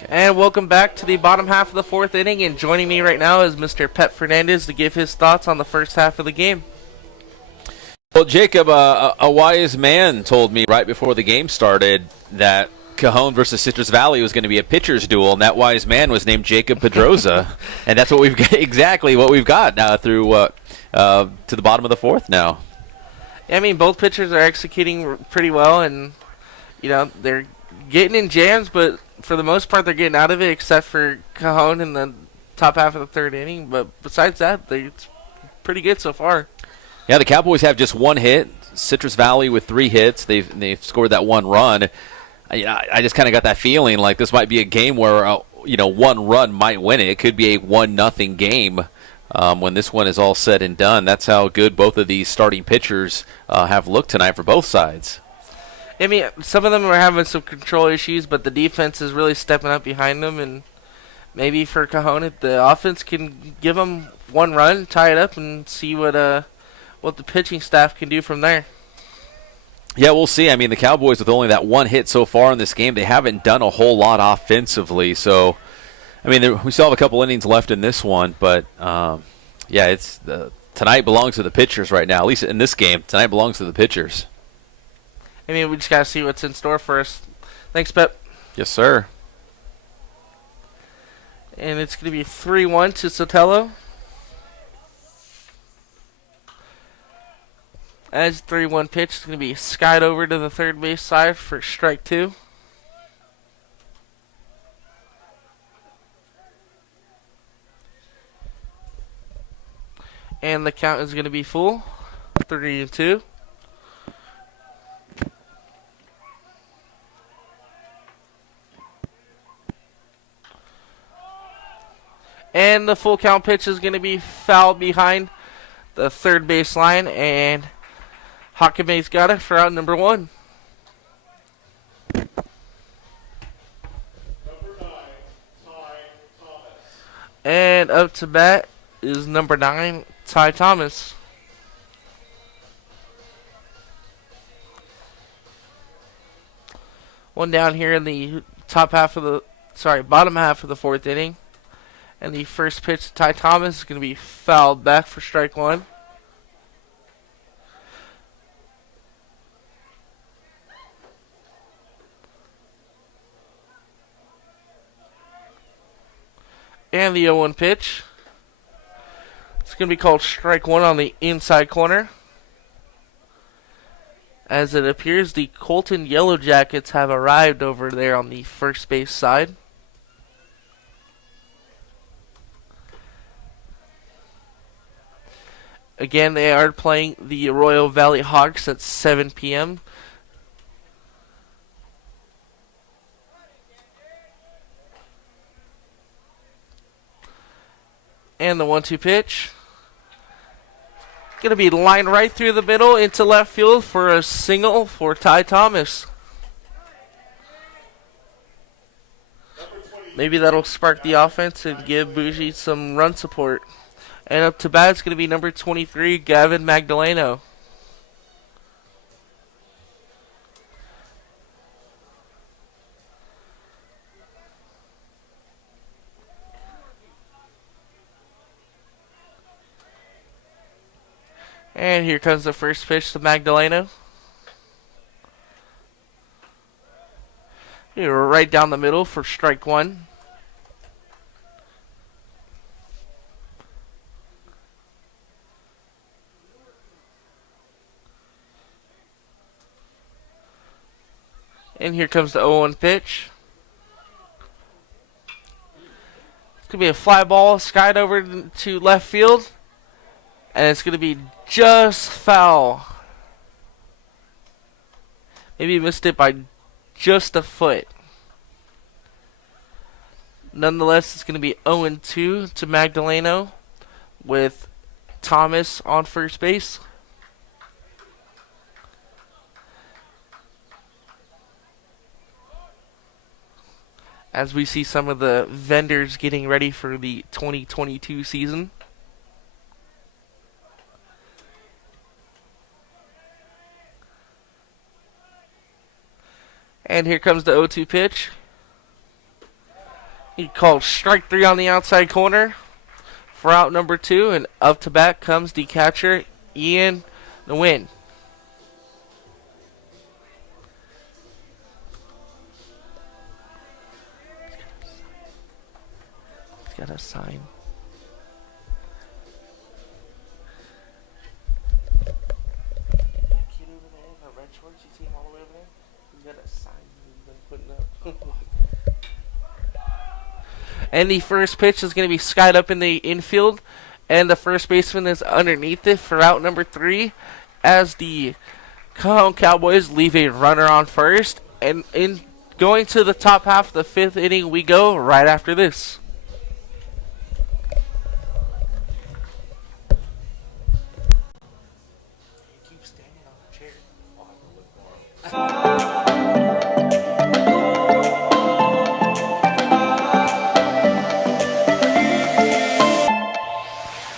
And welcome back to the bottom half of the 4th inning, and joining me right now is Mr. Pep Fernandez to give his thoughts on the first half of the game. Well, Jacob, a wise man told me right before the game started that Cajon versus Citrus Valley was going to be a pitcher's duel, and that wise man was named Jacob Pedroza, and that's what we've got, exactly what we've got now through to the bottom of the fourth now. I mean, both pitchers are executing pretty well, and they're getting in jams, but for the most part, they're getting out of it, except for Cajon in the top half of the third inning. But besides that, it's pretty good so far. Yeah, the Cowboys have just one hit. Citrus Valley with 3 hits. They've scored that 1 run. I just kind of got that feeling like this might be a game where 1 run might win it. It could be a 1-0 game when this one is all said and done. That's how good both of these starting pitchers have looked tonight for both sides. I mean, some of them are having some control issues, but the defense is really stepping up behind them, and maybe for Cajon, the offense can give them 1 run, tie it up, and see what the pitching staff can do from there. Yeah, we'll see. I mean, the Cowboys, with only that 1 hit so far in this game, they haven't done a whole lot offensively. So, I mean, we still have a couple innings left in this one, but it's tonight belongs to the pitchers right now. At least in this game, tonight belongs to the pitchers. I mean, we just got to see what's in store for us. Thanks, Pep. Yes, sir. And it's going to be 3-1 to Sotelo. As 3-1 pitch, it's going to be skied over to the third base side for strike 2. And the count is going to be full, 3-2. And the full count pitch is going to be fouled behind the third base line, and Hakame's got it for out number 1. Number 9, Ty Thomas. And up to bat is number 9, Ty Thomas. One down here in the bottom half of the 4th inning. And the first pitch to Ty Thomas is going to be fouled back for strike 1. And the 0-1 pitch. It's going to be called strike 1 on the inside corner. As it appears, the Colton Yellow Jackets have arrived over there on the first base side. Again, they are playing the Arroyo Valley Hawks at 7 p.m. And the 1-2 pitch. Going to be lined right through the middle into left field for a single for Ty Thomas. Maybe that'll spark the offense and give Bougie some run support. And up to bat is going to be number 23, Gavin Magdaleno. And here comes the first pitch to Magdaleno. You're right down the middle for strike 1. And here comes the 0-1 pitch. It's going to be a fly ball skied over to left field. And it's going to be just foul. Maybe he missed it by just a foot. Nonetheless, it's going to be 0-2 to Magdaleno with Thomas on first base. As we see some of the vendors getting ready for the 2022 season. And here comes the 0-2 pitch. He called strike 3 on the outside corner for out number 2. And up to bat comes the catcher, Ian Nguyen. He's got a sign. George, you see him all the way over there? He's got a sign he's been putting up. And the first pitch is going to be skied up in the infield, and the first baseman is underneath it for out number 3, as the Cajon Cowboys leave a runner on first. And in going to the top half of the 5th inning we go right after this.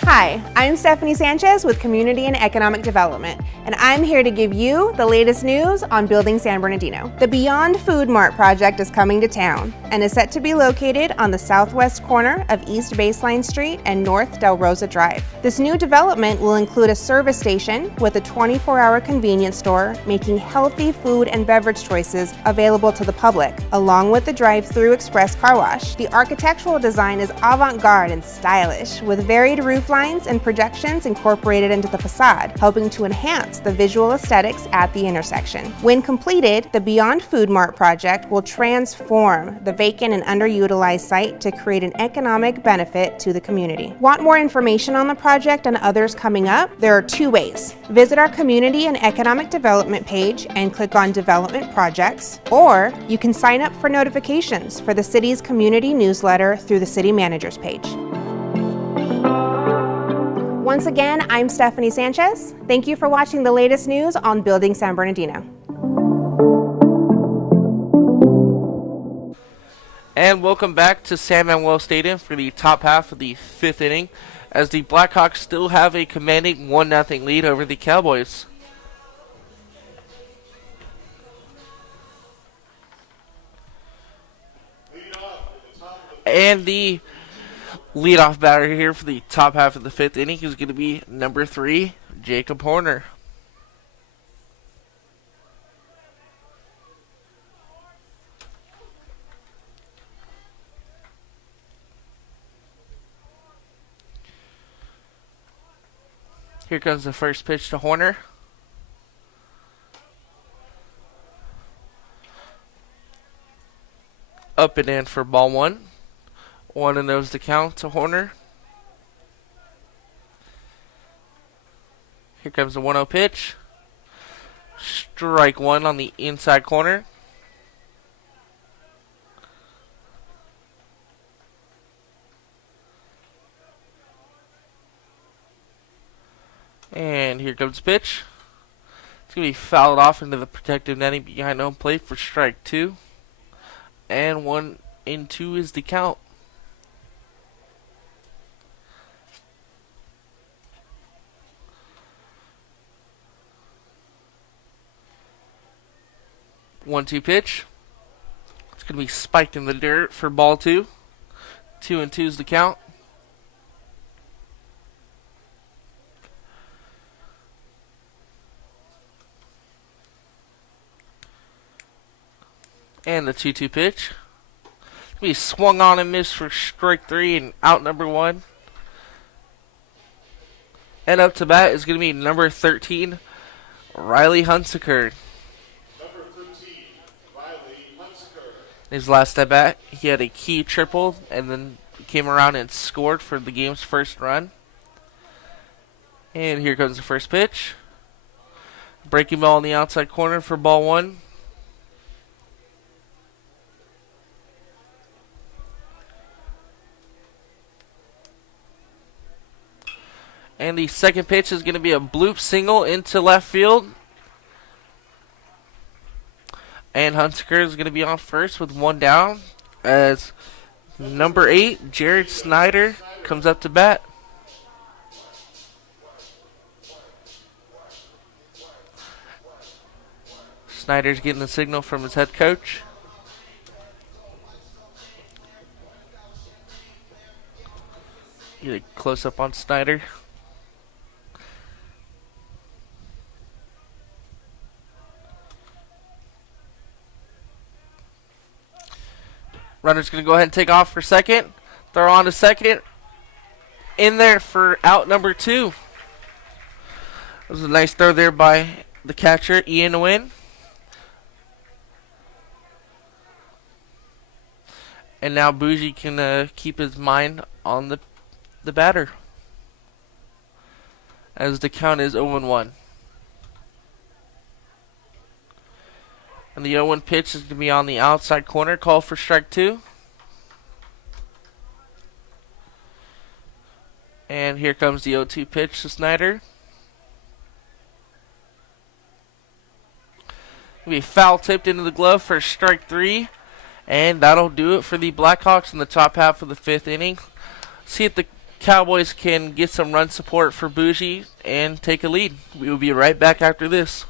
Hi, I'm Stephanie Sanchez with Community and Economic Development, and I'm here to give you the latest news on building San Bernardino. The Beyond Food Mart project is coming to town and is set to be located on the southwest corner of East Baseline Street and North Del Rosa Drive. This new development will include a service station with a 24-hour convenience store, making healthy food and beverage choices available to the public, along with the drive-through express car wash. The architectural design is avant-garde and stylish, with varied roof lines and projections incorporated into the facade, helping to enhance the visual aesthetics at the intersection. When completed, the Beyond Food Mart project will transform the vacant and underutilized site to create an economic benefit to the community. Want more information on the project and others coming up? There are 2 ways. Visit our Community and Economic Development page and click on Development Projects, or you can sign up for notifications for the city's community newsletter through the City Manager's page. Once again, I'm Stephanie Sanchez. Thank you for watching the latest news on building San Bernardino. And welcome back to San Manuel Stadium for the top half of the 5th inning, as the Blackhawks still have a commanding 1-0 lead over the Cowboys. And the leadoff batter here for the top half of the 5th inning is going to be number 3, Jacob Horner. Here comes the first pitch to Horner. Up and in for ball 1. 1-0 to count to Horner. Here comes the 1-0 pitch. Strike 1 on the inside corner. And here comes the pitch. It's going to be fouled off into the protective netting behind home plate for strike 2. And 1-2 is the count. One-two pitch. It's going to be spiked in the dirt for ball 2. 2-2 is the count. And the 2-2 pitch. It's going to be swung on and missed for strike 3 and out number 1. And up to bat is going to be number 13, Riley Hunsaker. His last at bat, he had a key triple and then came around and scored for the game's first run. And here comes the first pitch. Breaking ball in the outside corner for ball 1. And the second pitch is going to be a bloop single into left field. And Hunsaker is going to be on first with 1 down, as number 8, Jared Snyder, comes up to bat. Snyder's getting the signal from his head coach. Get a close up on Snyder. Runner's going to go ahead and take off for second. Throw on to second. In there for out number 2. It was a nice throw there by the catcher, Ian Nguyen. And now Bougie can keep his mind on the batter, as the count is 0-1. And the 0-1 pitch is going to be on the outside corner. Call for strike 2. And here comes the 0-2 pitch to Snyder. It'll be foul tipped into the glove for strike 3. And that'll do it for the Blackhawks in the top half of the 5th inning. See if the Cowboys can get some run support for Bougie and take a lead. We will be right back after this.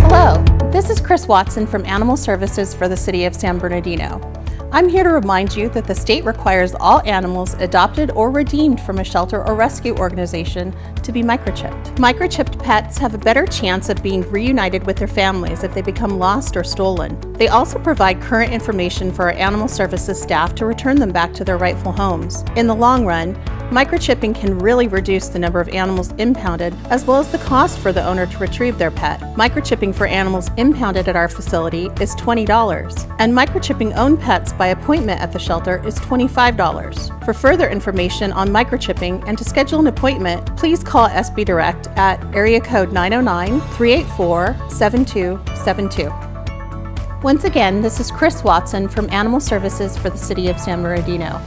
Hello, this is Chris Watson from Animal Services for the City of San Bernardino. I'm here to remind you that the state requires all animals adopted or redeemed from a shelter or rescue organization to be microchipped. Microchipped pets have a better chance of being reunited with their families if they become lost or stolen. They also provide current information for our animal services staff to return them back to their rightful homes. In the long run, microchipping can really reduce the number of animals impounded as well as the cost for the owner to retrieve their pet. Microchipping for animals impounded at our facility is $20, and microchipping owned pets by appointment at the shelter is $25. For further information on microchipping and to schedule an appointment, please call SB Direct at area code 909-384-7272. Once again, this is Chris Watson from Animal Services for the City of San Bernardino.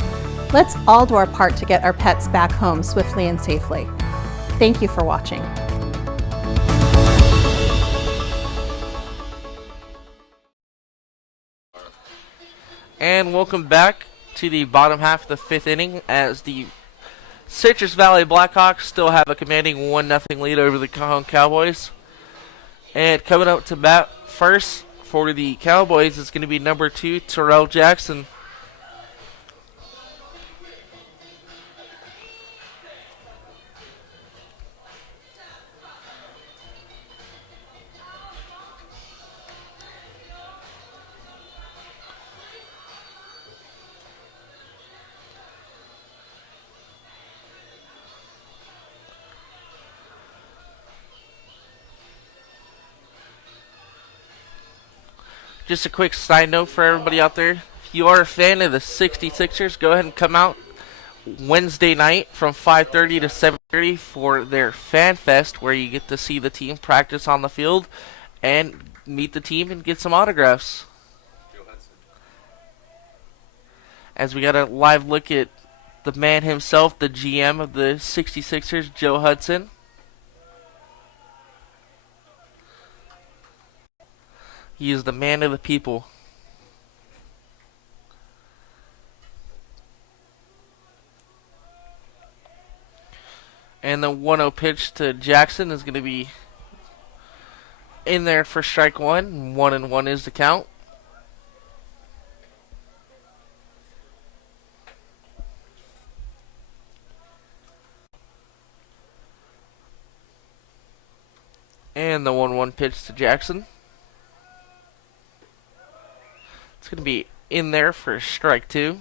Let's all do our part to get our pets back home swiftly and safely. Thank you for watching. And welcome back to the bottom half of the 5th inning, as the Citrus Valley Blackhawks still have a commanding 1-0 lead over the Cajon Cowboys. And coming up to bat first for the Cowboys is going to be number 2, Terrell Jackson. Just a quick side note for everybody out there. If you are a fan of the 66ers, go ahead and come out Wednesday night from 5:30 to 7:30 for their Fan Fest, where you get to see the team practice on the field and meet the team and get some autographs. As we got a live look at the man himself, the GM of the 66ers, Joe Hudson. He is the man of the people. And the 1-0 pitch to Jackson is going to be in there for strike 1. 1-1 is the count. And the 1-1 pitch to Jackson. It's going to be in there for strike 2.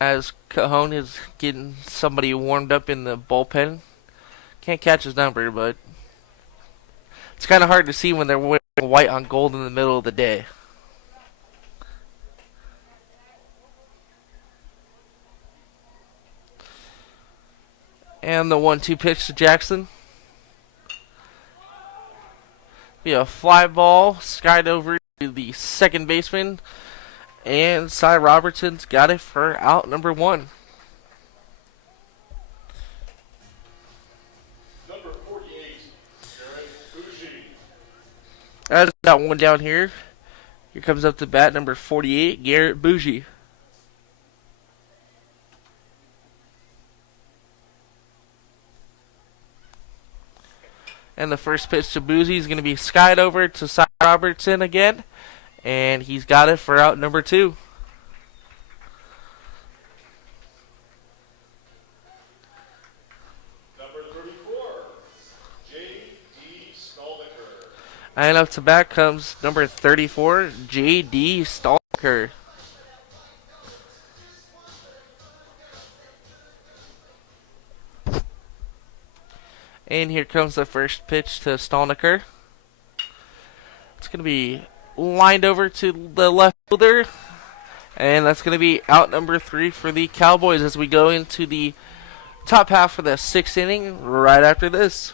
As Cajon is getting somebody warmed up in the bullpen. Can't catch his number, but it's kind of hard to see when they're wearing white on gold in the middle of the day. And the 1-2 pitch to Jackson. Be a fly ball skied over to the second baseman, and Cy Robertson's got it for out number 1. Number 48, Garrett Bougie. That's got one down here. Here comes up to bat number 48, Garrett Bougie. And the first pitch to Bougie is going to be skied over to Cy Robertson again. And he's got it for out number 2. Number 34, J.D. Stalter. And up to bat comes number 34, J.D. Stalker. And here comes the first pitch to Stolniker. It's going to be lined over to the left fielder. And that's going to be out number 3 for the Cowboys as we go into the top half of the 6th inning right after this.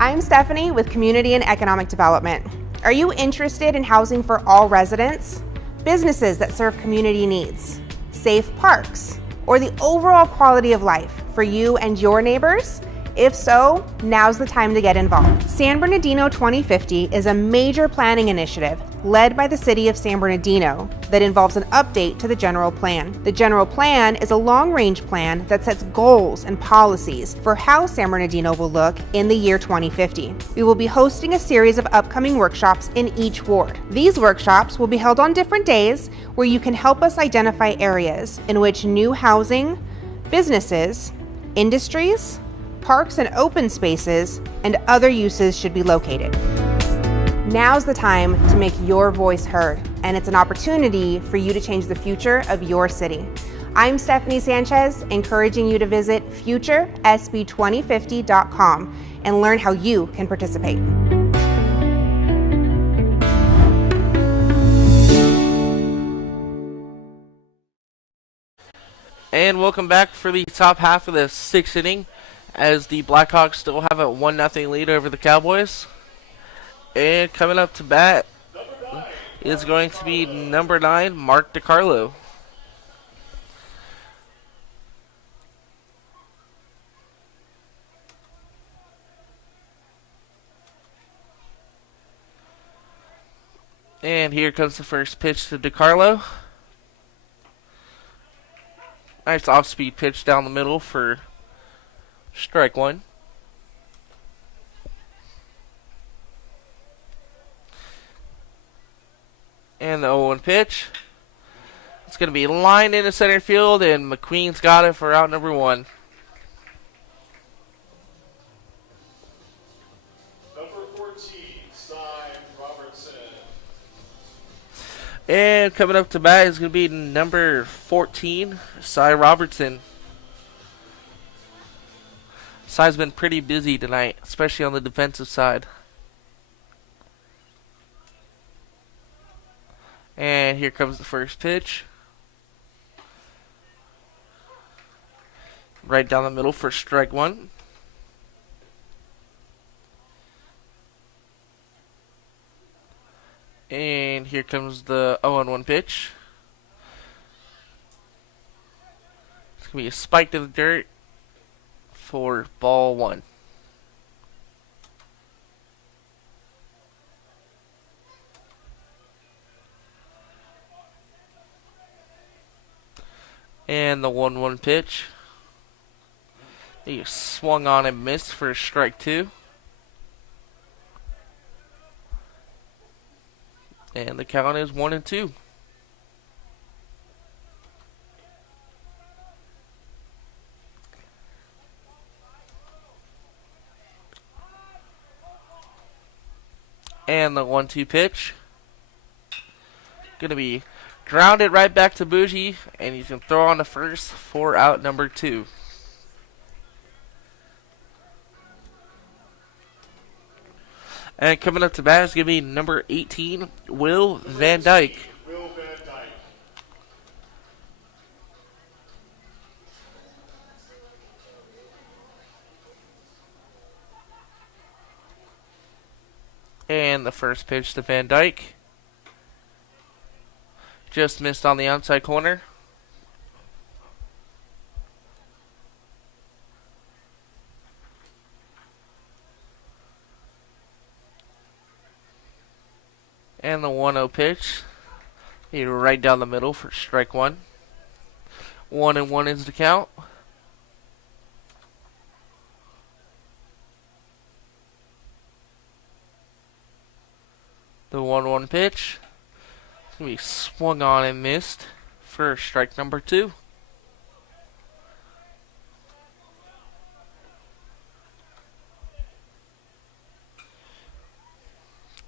I'm Stephanie with Community and Economic Development. Are you interested in housing for all residents, businesses that serve community needs, safe parks, or the overall quality of life for you and your neighbors? If so, now's the time to get involved. San Bernardino 2050 is a major planning initiative led by the City of San Bernardino that involves an update to the general plan. The general plan is a long-range plan that sets goals and policies for how San Bernardino will look in the year 2050. We will be hosting a series of upcoming workshops in each ward. These workshops will be held on different days where you can help us identify areas in which new housing, businesses, industries, parks and open spaces, and other uses should be located. Now's the time to make your voice heard, and it's an opportunity for you to change the future of your city. I'm Stephanie Sanchez, encouraging you to visit futuresb2050.com and learn how you can participate. And welcome back for the top half of the 6th inning, as the Blackhawks still have a 1-0 lead over the Cowboys. And coming up to bat is going to be number 9, Mark DiCarlo. And here comes the first pitch to DiCarlo. Nice off-speed pitch down the middle for strike 1. And the 0-1 pitch. It's going to be lined into center field, and McQueen's got it for out number 1. Number 14, Cy Robertson. And coming up to bat is going to be number 14, Cy Robertson. Cy's been pretty busy tonight, especially on the defensive side. And here comes the first pitch. Right down the middle for strike 1. And here comes the 0-1 pitch. It's going to be a spike to the dirt for ball 1. And the 1-1 pitch. He swung on and missed for strike 2. And the count is 1-2. And the 1-2 pitch. Gonna be grounded right back to Bougie, and he's gonna throw on the first for out number 2. And coming up to bat is gonna be number 18, Will Van Dyke. Will Van Dyke. And the first pitch to Van Dyke. Just missed on the outside corner. And the 1-0 pitch. Right down the middle for strike 1. 1-1 is the count. The 1-1 pitch. It's going to be swung on and missed for strike number 2.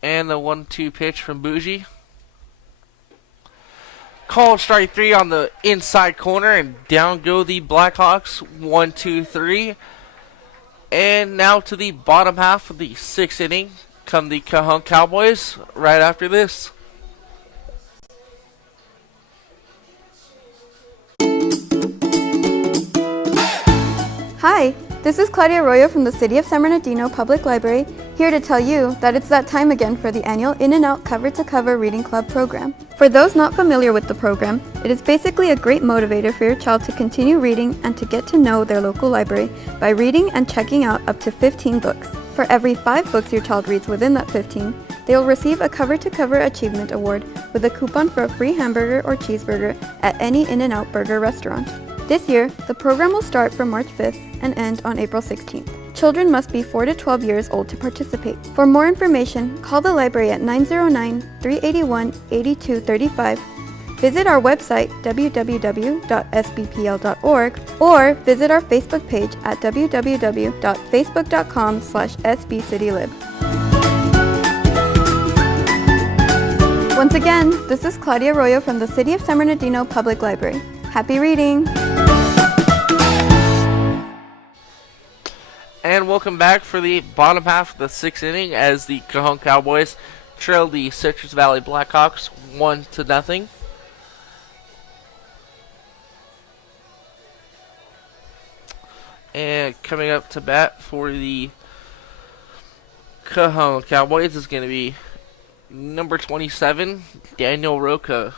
And the 1-2 pitch from Bougie. Called strike 3 on the inside corner, and down go the Blackhawks. 1-2-3. And now to the bottom half of the 6th inning come the Cajon Cowboys right after this. Hi, this is Claudia Arroyo from the City of San Bernardino Public Library, here to tell you that it's that time again for the annual In and Out Cover to Cover Reading Club program. For those not familiar with the program, it is basically a great motivator for your child to continue reading and to get to know their local library by reading and checking out up to 15 books. For every 5 books your child reads within that 15, they will receive a Cover to Cover Achievement Award with a coupon for a free hamburger or cheeseburger at any In and Out Burger restaurant. This year, the program will start from March 5th and end on April 16th. Children must be 4 to 12 years old to participate. For more information, call the library at 909-381-8235, visit our website www.sbpl.org, or visit our Facebook page at www.facebook.com/sbcitylib. Once again, this is Claudia Arroyo from the City of San Bernardino Public Library. Happy reading! And welcome back for the bottom half of the 6th inning as the Cajon Cowboys trail the Citrus Valley Blackhawks 1-0. And coming up to bat for the Cajon Cowboys is going to be number 27, Daniel Roca.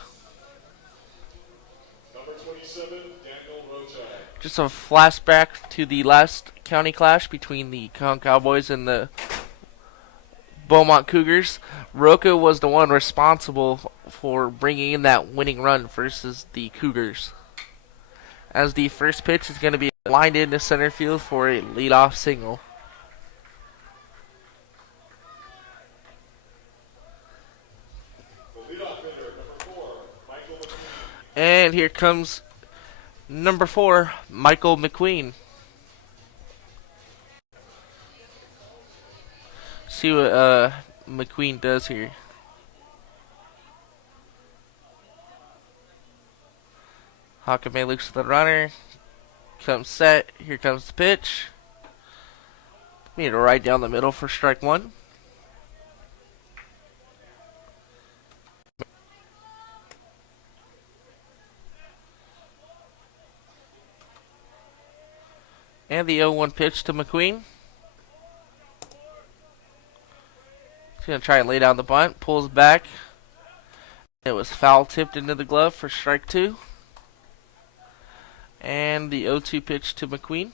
Just a flashback to the last county clash between the Cajon Cowboys and the Beaumont Cougars. Roca was the one responsible for bringing in that winning run versus the Cougars. As the first pitch is going to be lined into center field for a leadoff single. And here comes number 4, Michael McQueen. See what McQueen does here. Hakame looks at the runner. Comes set. Here comes the pitch. Need it right down the middle for strike 1. And the 0-1 pitch to McQueen. He's going to try and lay down the bunt. Pulls back. It was foul tipped into the glove for strike 2. And the 0-2 pitch to McQueen.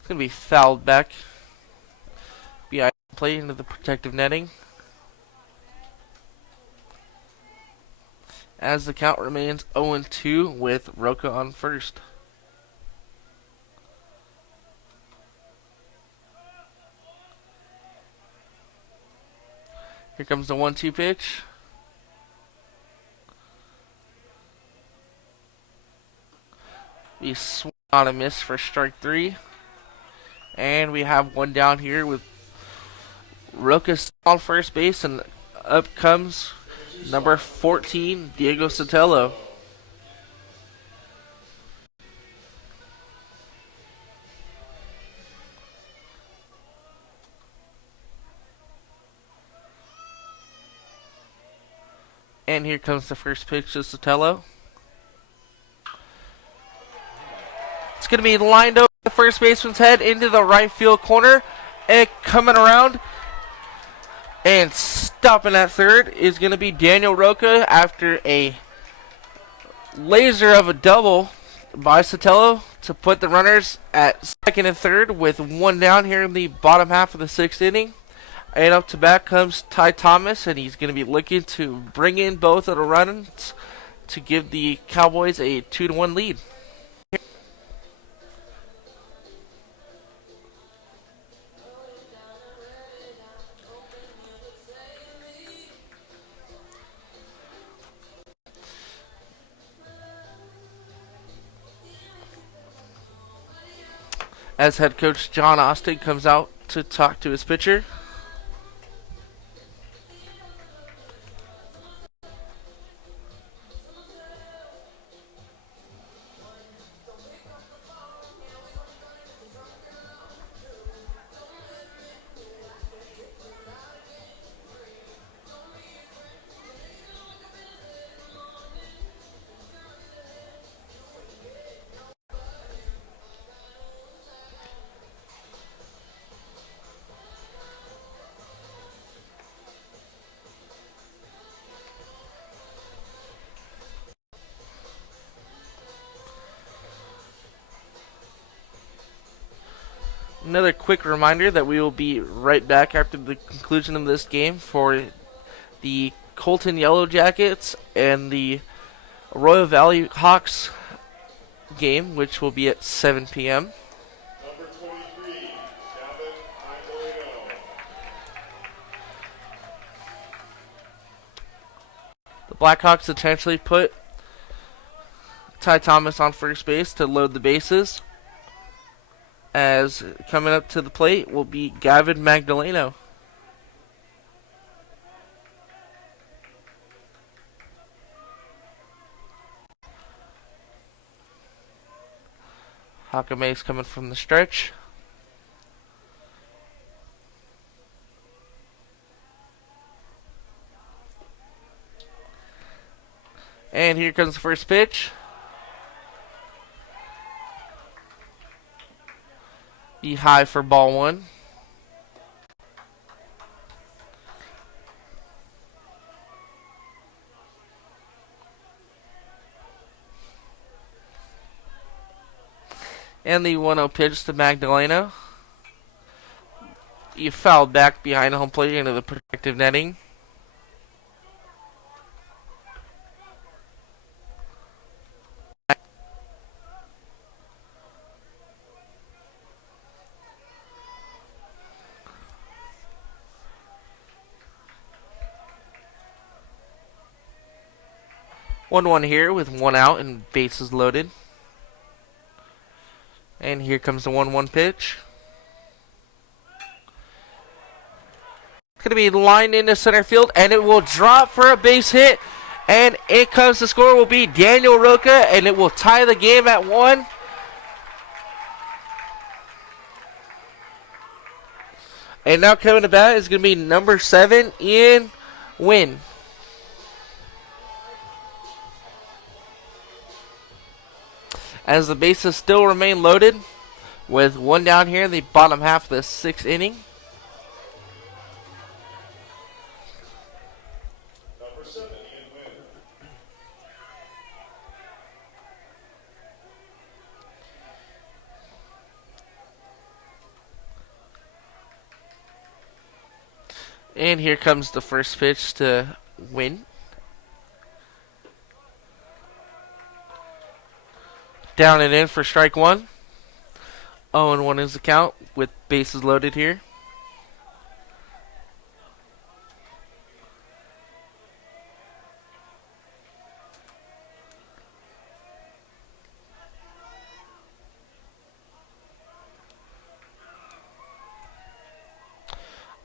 It's going to be fouled back. Behind the plate into the protective netting. As the count remains 0-2 with Roca on first. Here comes the 1-2 pitch. We swung on a miss for strike 3. And we have one down here with Roca on first base, and up comes number 14, Diego Sotelo. And here comes the first pitch to Sotelo. It's going to be lined over the first baseman's head into the right field corner. And coming around and stopping at third is going to be Daniel Roca after a laser of a double by Sotelo to put the runners at second and third with one down here in the bottom half of the 6th inning. And up to bat comes Ty Thomas, and he's going to be looking to bring in both of the runs to give the Cowboys a 2-1 lead. As head coach John Austin comes out to talk to his pitcher. Another quick reminder that we will be right back after the conclusion of this game for the Colton Yellow Jackets and the Royal Valley Hawks game, which will be at 7 p.m. Number 23, Gavin Magdaleno. The Blackhawks intentionally put Ty Thomas on first base to load the bases. As coming up to the plate will be Gavin Magdaleno. Hakame's coming from the stretch. And here comes the first pitch. Be high for ball one. And the 1-0 pitch to Magdaleno. You fouled back behind home plate into the protective netting. One here with one out and bases loaded. And here comes the 1-1 pitch. It's going to be lined into center field, and it will drop for a base hit. And it comes, the score will be Daniel Roca, and it will tie the game at 1. And now coming to bat is going to be number 7, Ian Wynn. As the bases still remain loaded, with one down here in the bottom half of the 6th inning. Number 7, Ian Wynn. And here comes the first pitch to Wynn. Down and in for strike 1. 0-1 is the count with bases loaded here.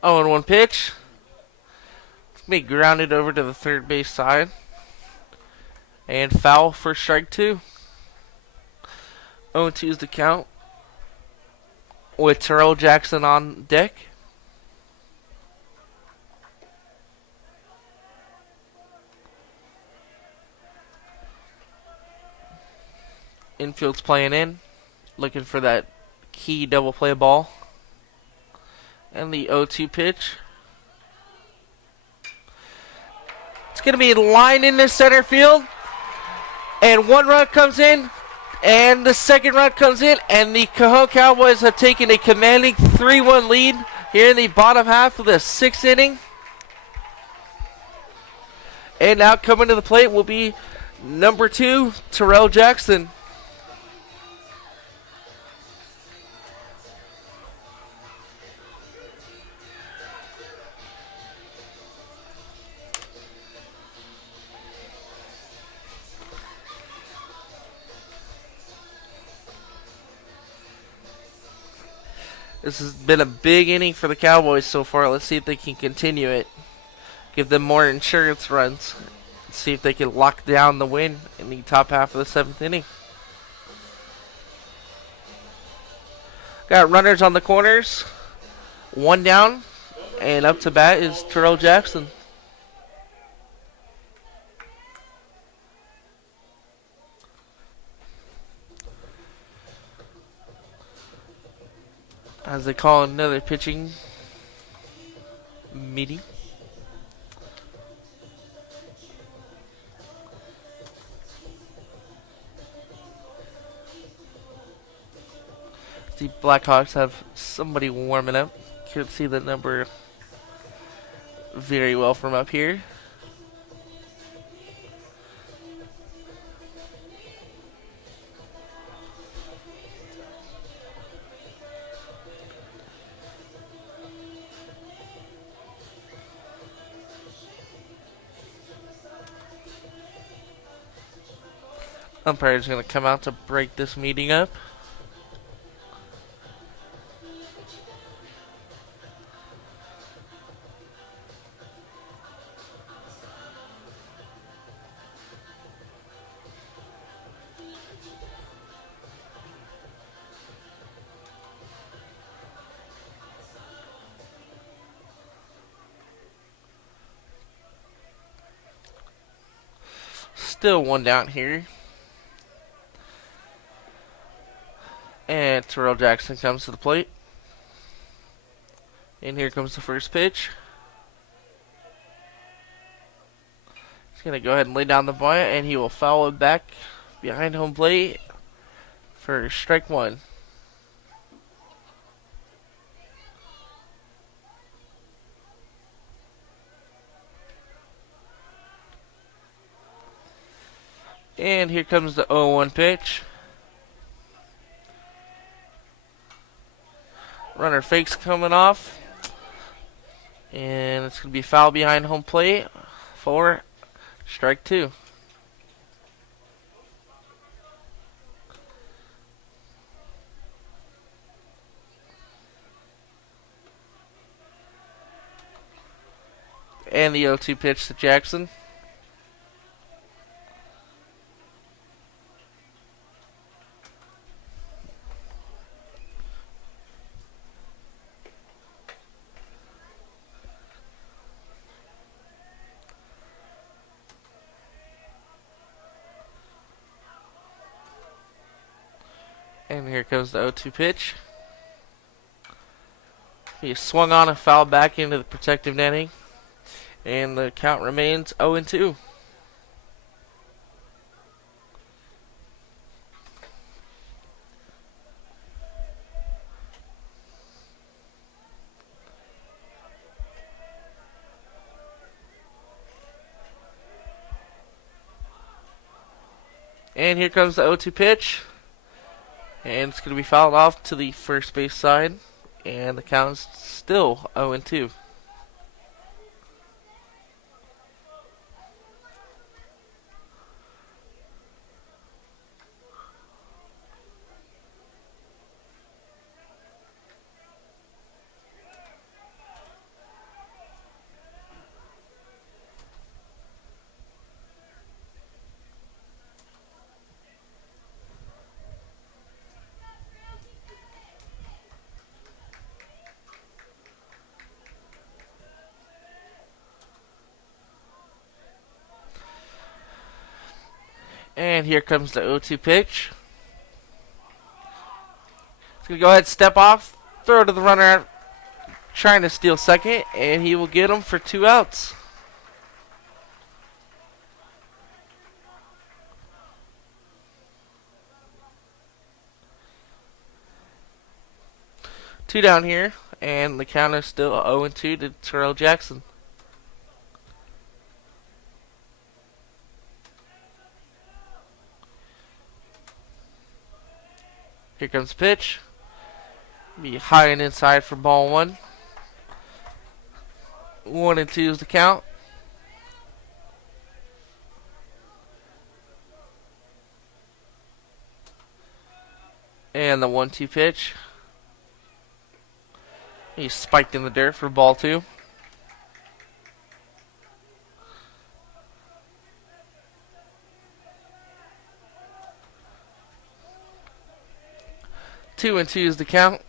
Oh, and 1 pitch. It's going to be grounded over to the third base side. And foul for strike 2. 0-2 is the count with Terrell Jackson on deck. Infield's playing in, looking for that key double play ball. And the 0-2 pitch. It's going to be lined into center field. And 1 run comes in. And the second run comes in, and the Cajon Cowboys have taken a commanding 3-1 lead here in the bottom half of the 6th inning. And now coming to the plate will be Number 2, Terrell Jackson. This has been a big inning for the Cowboys so far. Let's see if they can continue it. Give them more insurance runs. See if they can lock down the win in the top half of the 7th inning. Got runners on the corners. 1 down. And up to bat is Terrell Jackson. As they call another pitching meeting. The Blackhawks have somebody warming up. Can't see the number very well from up here. Umpire's going to come out to break this meeting up. Still 1 down here. And Terrell Jackson comes to the plate. And here comes the first pitch. He's going to go ahead and lay down the bunt, and he will foul it back behind home plate for strike 1. And here comes the 0-1 pitch. Runner fakes coming off. And it's going to be foul behind home plate for strike 2. And the 0-2 pitch to Jackson. And here comes the 0-2 pitch. He swung on and fouled back into the protective netting. And the count remains 0-2. And here comes the 0-2 pitch. And it's going to be fouled off to the first base side. And the count is still 0-2. And here comes the 0-2 pitch. He's going to go ahead, step off, throw to the runner, trying to steal second, and he will get him for 2 outs. Two down here, and the count is still 0-2 to Terrell Jackson. Here comes the pitch. Be high and inside for ball one. 1-2 is the count. And the 1-2 pitch. He's spiked in the dirt for ball two. Two and two is the count.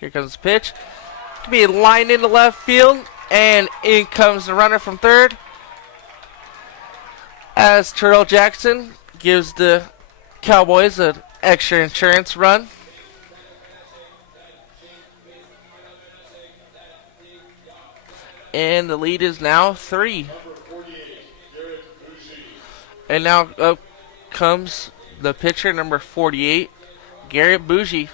Here comes the pitch. Could be a line into left field, and in comes the runner from third. As Terrell Jackson gives the Cowboys an extra insurance run. And the lead is now 3. And now up comes the pitcher, number 48, Garrett Bougie.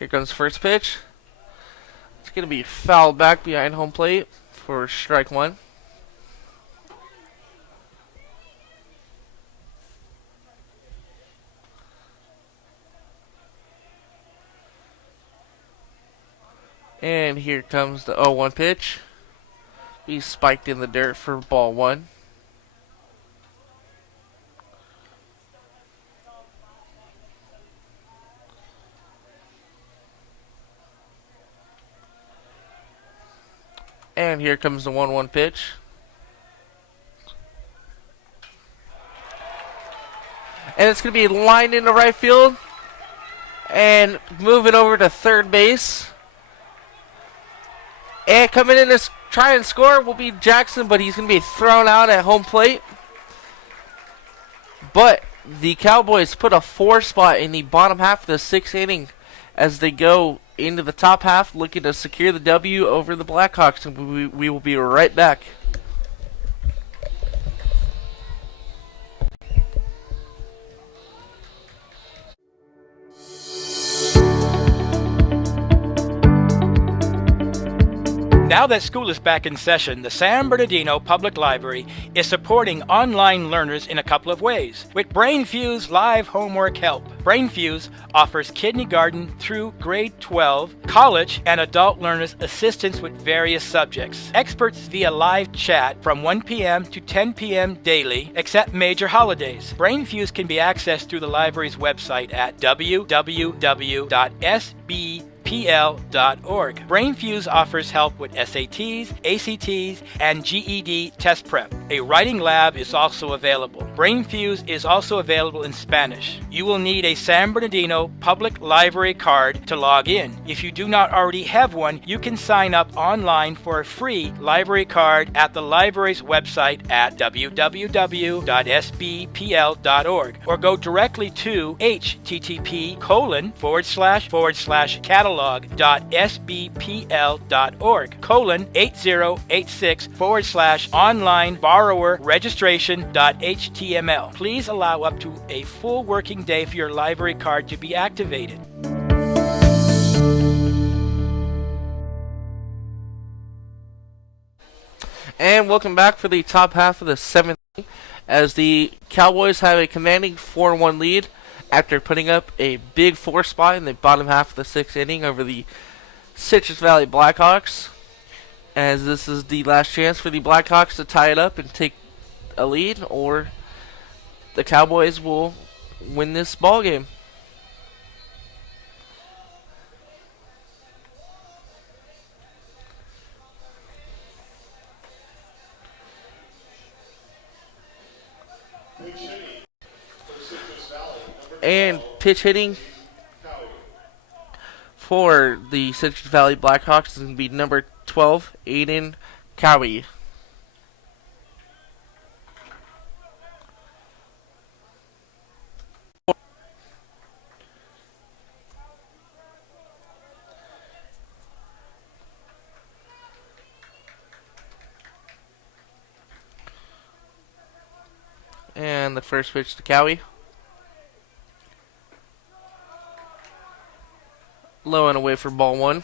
Here comes the first pitch. It's going to be fouled back behind home plate for strike one. And here comes the 0-1 pitch. He's spiked in the dirt for ball one. And here comes the 1-1 pitch. And it's going to be lined into right field. And moving over to third base. And coming in to try and score will be Jackson, but he's going to be thrown out at home plate. But the Cowboys put a 4 spot in the bottom half of the 6th inning as they go into the top half, looking to secure the W over the Blackhawks. And we will be right back. Now that school is back in session, the San Bernardino Public Library is supporting online learners in a couple of ways. With BrainFuse Live Homework Help, BrainFuse offers kindergarten through grade 12, college, and adult learners assistance with various subjects. Experts via live chat from 1 p.m. to 10 p.m. daily, except major holidays. BrainFuse can be accessed through the library's website at www.sbpl.org. BrainFuse offers help with SATs, ACTs, and GED test prep. A writing lab is also available. BrainFuse is also available in Spanish. You will need a San Bernardino Public Library card to log in. If you do not already have one, you can sign up online for a free library card at the library's website at www.sbpl.org or go directly to http://catalog.sbpl.org:8086/online borrower registration.html. Please allow up to a full working day for your library card to be activated. And welcome back for the top half of the 7th inning, as the Cowboys have a commanding 4-1 lead after putting up a big 4 spot in the bottom half of the 6th inning over the Citrus Valley Blackhawks, as this is the last chance for the Blackhawks to tie it up and take a lead, or the Cowboys will win this ball game. And pitch hitting for the Citrus Valley Blackhawks is going to be number 12, Aiden Cowie. And the first pitch to Cowie. Low and away for ball 1.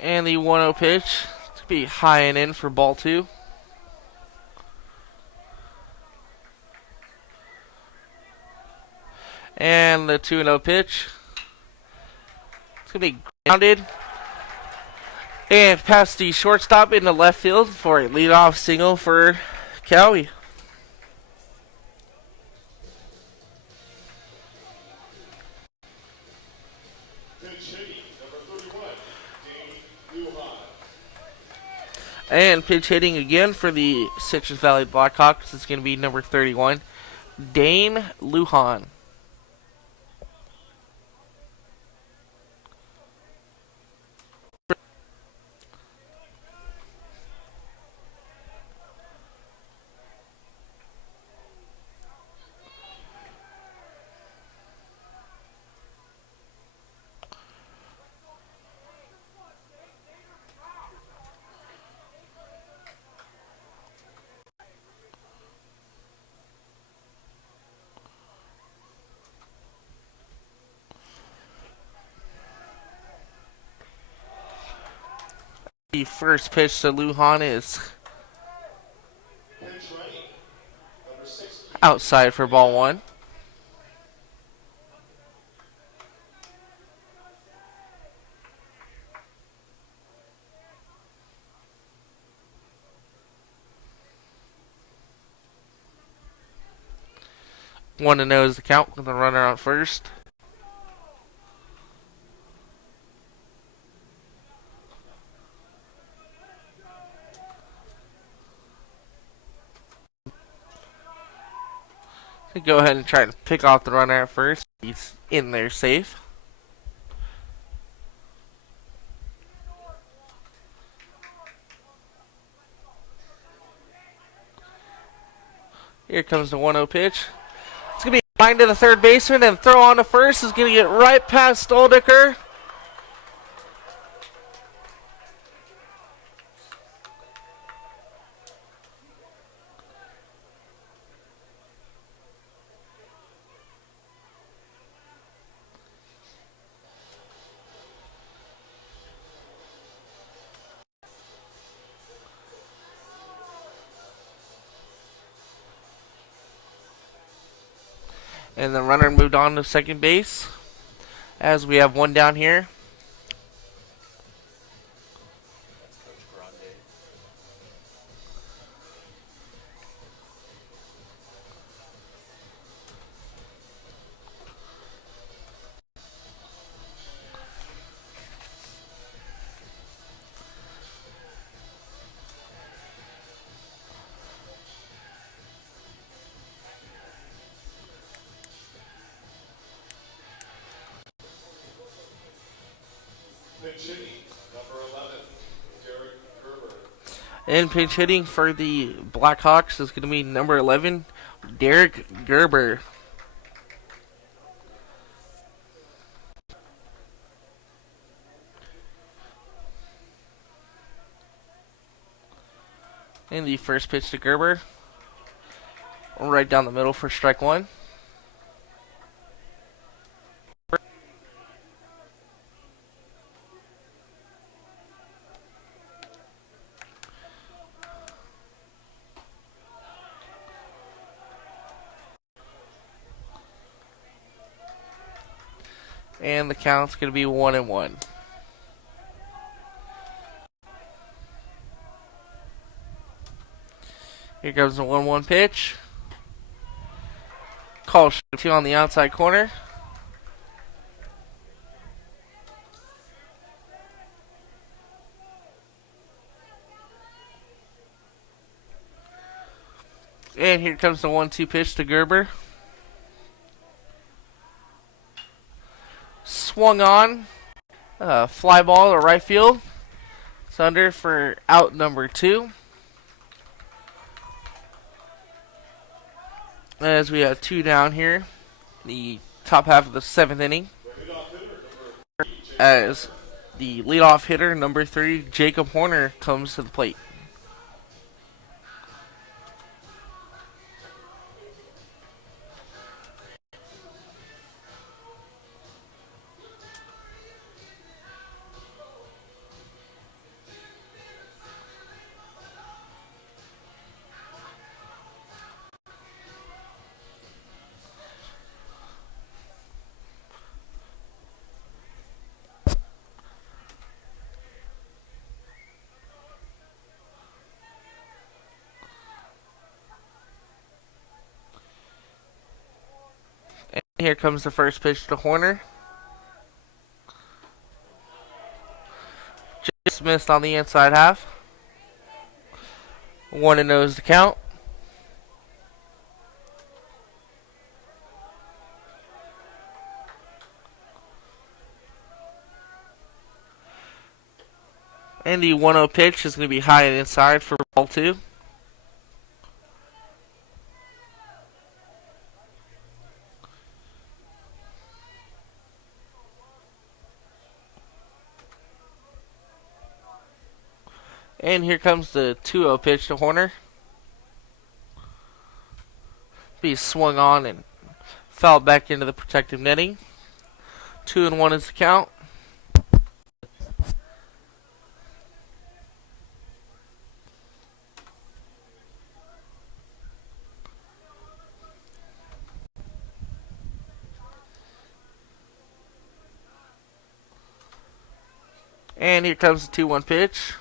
And the 1-0 pitch to be high and in for ball 2. And the 2-0 pitch. It's going to be grounded. And past the shortstop into left field for a leadoff single for Cowie. Pitch hitting, number 31, Dane Lujan. And pitch hitting again for the Citrus Valley Blackhawks is going to be number 31, Dane Lujan. The first pitch to Lujan is Pitch right, number 60, outside for ball 1. One to know is the count with the runner on first. Go ahead and try to pick off the runner at first. He's in there safe. Here comes the 1-0 pitch. It's going to be a line to the third baseman, and throw on to first is going to get right past Stoldicker. And the runner moved on to second base, as we have one down here. pitch hitting, number 11, Derek Gerber. And pinch hitting for the Blackhawks is going to be number 11, Derek Gerber. And the first pitch to Gerber, right down the middle for strike 1. And the count's going to be 1-1. Here comes the 1-1 pitch. Call two on the outside corner. And here comes the 1-2 pitch to Gerber. Swung on. Fly ball to right field. It's under for out number 2. As we have 2 down here, the top half of the 7th inning. As the leadoff hitter, number 3, Jacob Horner, comes to the plate. Here comes the first pitch to Horner. Just missed on the inside half. 1-0 is the count. And the 1-0 pitch is going to be high and inside for ball 2. And here comes the 2-0 pitch to Horner. Be swung on and fouled back into the protective netting. 2-1 is the count. And here comes the 2-1 pitch.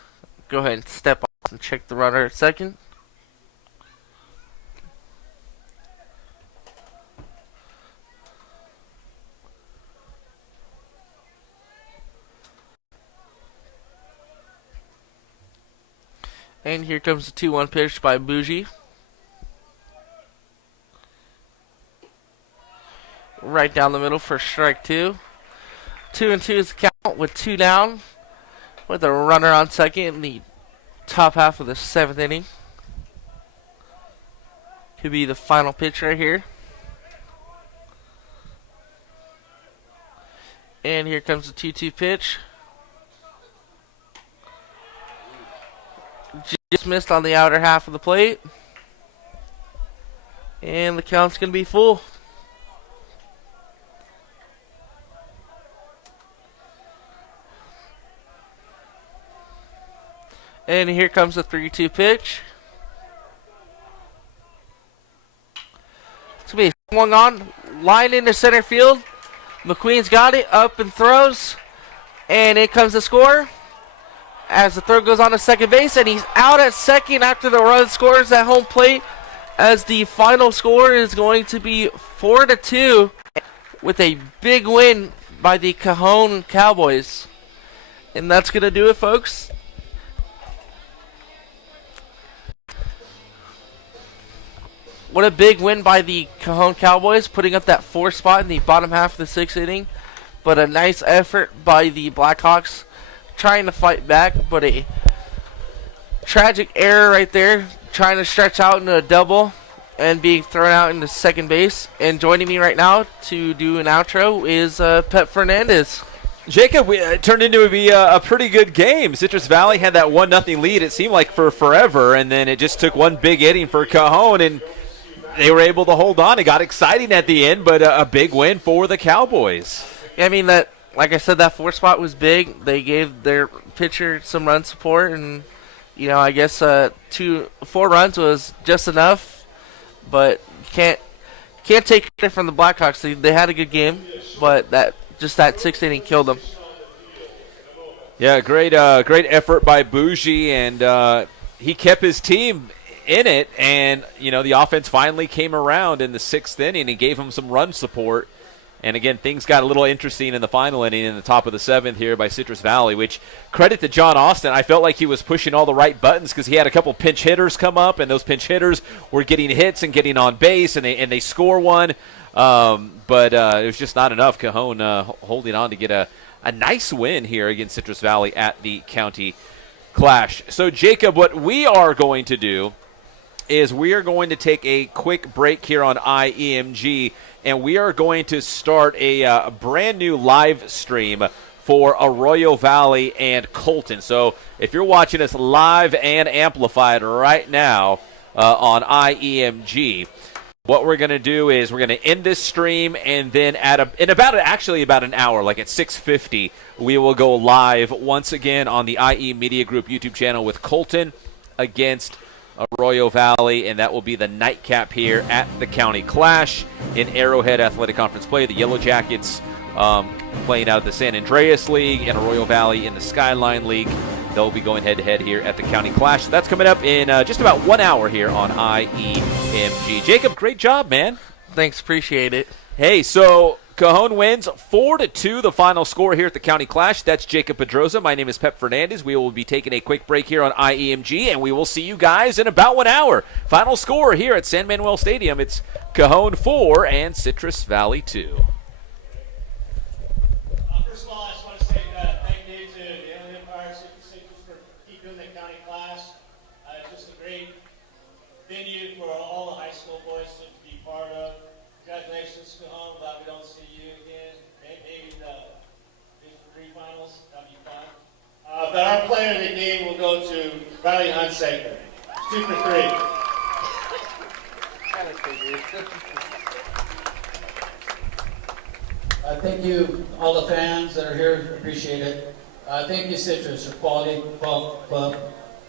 Go ahead and step off and check the runner at second. And here comes the 2-1 pitch by Bougie. Right down the middle for strike 2. 2-2 is the count with 2 down. With a runner on second in the top half of the 7th inning. Could be the final pitch right here. And here comes the 2-2 pitch. Just missed on the outer half of the plate. And the count's going to be full. And here comes the 3-2 pitch. It's going to be swung on, line into center field. McQueen's got it, up and throws. And it comes the score. As the throw goes on to second base, and he's out at second after the run scores at home plate. As the final score is going to be 4-2 with a big win by the Cajon Cowboys. And that's going to do it, folks. What a big win by the Cajon Cowboys, putting up that 4th spot in the bottom half of the 6th inning. But a nice effort by the Blackhawks, trying to fight back, but a tragic error right there, trying to stretch out into a double and being thrown out into second base. And joining me right now to do an outro is Pep Fernandez. Jacob, it turned into a pretty good game. Citrus Valley had that 1-0 lead, it seemed like, for forever, and then it just took one big inning for Cajon, and they were able to hold on. It got exciting at the end, but a big win for the Cowboys. Yeah, I mean, that, like I said, that 4th spot was big. They gave their pitcher some run support, and I guess 4 runs was just enough. But can't take it from the Blackhawks. They had a good game, but that 6th inning killed them. Yeah, great effort by Bougie, and he kept his team in it, and the offense finally came around in the 6th inning and gave him some run support. And again, things got a little interesting in the final inning in the top of the 7th here by Citrus Valley, which credit to John Austin. I felt like he was pushing all the right buttons because he had a couple pinch hitters come up, and those pinch hitters were getting hits and getting on base, and they score one. But it was just not enough. Cajon holding on to get a nice win here against Citrus Valley at the County Clash. So, Jacob, what we are going to do is we are going to take a quick break here on IEMG, and we are going to start a brand new live stream for Arroyo Valley and Colton. So if you're watching us live and amplified right now on IEMG, what we're going to do is we're going to end this stream, and then in about an hour, like at 6:50, we will go live once again on the IE Media Group YouTube channel with Colton against Arroyo Valley, and that will be the nightcap here at the County Clash in Arrowhead Athletic Conference play. The Yellow Jackets playing out of the San Andreas League, and Arroyo Valley in the Skyline League. They'll be going head-to-head here at the County Clash. So that's coming up in just about 1 hour here on IEMG. Jacob, great job, man. Thanks, appreciate it. Hey, so Cajon wins 4-2, the final score here at the County Clash. That's Jacob Pedroza. My name is Pep Fernandez. We will be taking a quick break here on IEMG, and we will see you guys in about 1 hour. Final score here at San Manuel Stadium. It's Cajon 4 and Citrus Valley 2. First of all, I just want to say thank you to the Inland Empire 66ers for keep doing the county clash. It's just a great venue for all the high school boys to be part of. Congratulations, Cajon. Glad we don't see you again. Maybe the Big Three finals. That'd be fun. But our player of the game will go to Riley Hunsaker. 2 for 3. Thank you, all the fans that are here. Appreciate it. Thank you, Citrus, for quality club.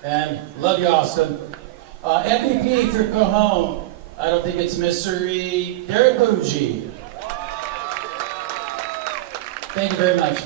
And love you, Austin. MVP for Cajon. I don't think it's mystery. Derek Bougie. Thank you very much.